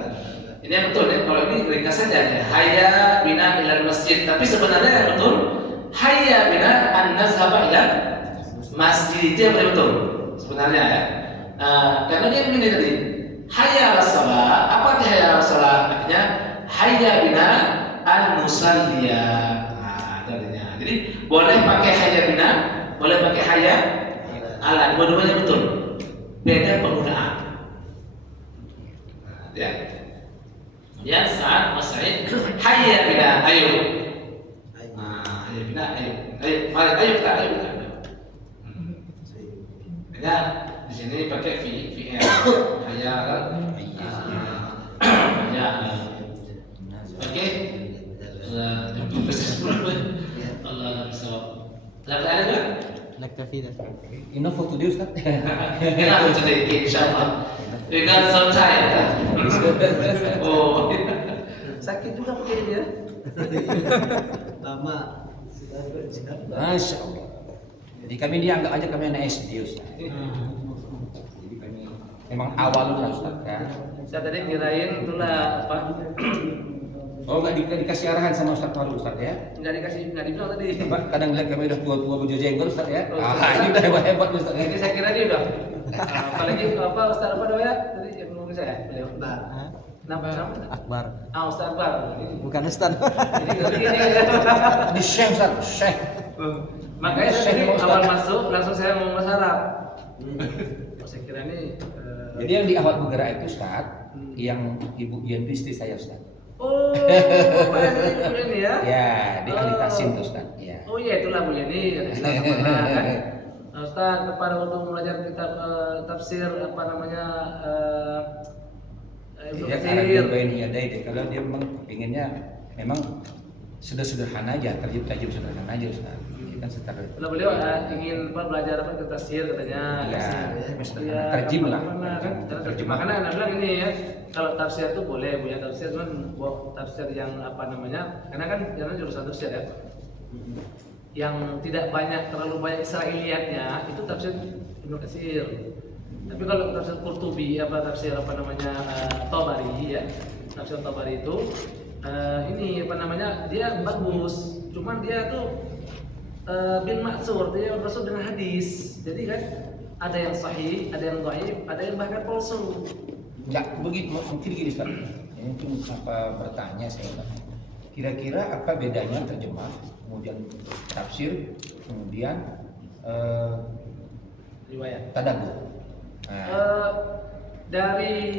Ini yang betul ya. Kalau ini ringkas saja ya. Hayya bina ilal masjid. Tapi sebenarnya yang betul hayya bina an nazhaba ilal masjid. Itu yang betul sebenarnya ya. Karena dia begini tadi. Hayya 'alas shalah. Apa arti hayya 'alas shalah? Artinya hayya bina an nusalliya. Nah, artinya. Jadi boleh pakai hayya bina, boleh pakai hayya ala. Dua-duanya betul. Beda penggunaan. Ya. Ya saat Mas Said hayya bina ayo. Hayya bina ayo. Mari ayo kita ayo. Ya, di sini pakai fi'il. Hayya kan? Ya. Oke. Allah bisawab. Ada enggak? Naktafi dah. Enough for today Ustaz. Enough for today, insyaAllah. We got some time ya. Oh, sakit juga pakai dia. Lama sudah kerja. Masya Allah. Jadi kami dianggap aja kami anak SD Ustaz. Jadi kami memang awal lah Ustaz kan. Saya tadi kirain itulah apa? Oh, dikasih arahan sama Ustaz Faruk Ustaz ya? Nggak dibilang tadi. Pak, kadang lihat kami udah tua-tua baju jenggot Ustaz ya? Oh, Ini udah hebat-hebat Ustaz ya? Jadi saya kira dia udah. Apalagi apa Ustaz apa namanya? Tadi yang ngomong saya. Beliau. Hah? Nama? Akbar. Ustaz Akbar. Bukan Ustaz. Jadi gini. Ini Syekh Ustaz, Syekh. Makanya Syekh tadi Ustaz. awal masuk langsung saya ngomong bahasa Arab. Saya kira ini. Jadi yang di awal bergerak itu Ustaz, yang Ibu Yanti istri saya Ustaz. Oh, Pak ini ya? Ya, di ahli taksim tuh Ustaz. Ya. Oh iya itulah Bu Yani yang bilang pernah kan. Ustaz kepada untuk belajar kitab tafsir apa namanya Ibnu Ya, Katsir. karena dia bayin deh. Kalau dia memang inginnya memang sederhana aja, tajam sederhana aja Ustaz. Dia kan secara Kalau beliau ingin belajar apa kitab tafsir katanya. Ya, Ya, terjem lah. kan? Makanya anak bilang ini ya, kalau tafsir itu boleh punya tafsir cuman tafsir yang apa namanya? Karena kan jangan jurusan tafsir ya. Yang tidak terlalu banyak Israiliyatnya itu tafsir Ibnu Katsir. Tapi kalau tafsir Qurtubi tafsir apa namanya Tabari ya, tafsir Tabari itu ini apa namanya dia bagus, cuman dia tuh bin maksur, dia bermaksud dengan hadis. Jadi kan ada yang sahih, ada yang dhaif, ada yang bahkan palsu. enggak begitu, mungkin gini Ustaz. Ya, mungkin bertanya saya Ustaz. Kira-kira apa bedanya terjemah, kemudian tafsir, kemudian Riwayat. tadabbur? Nah, Dari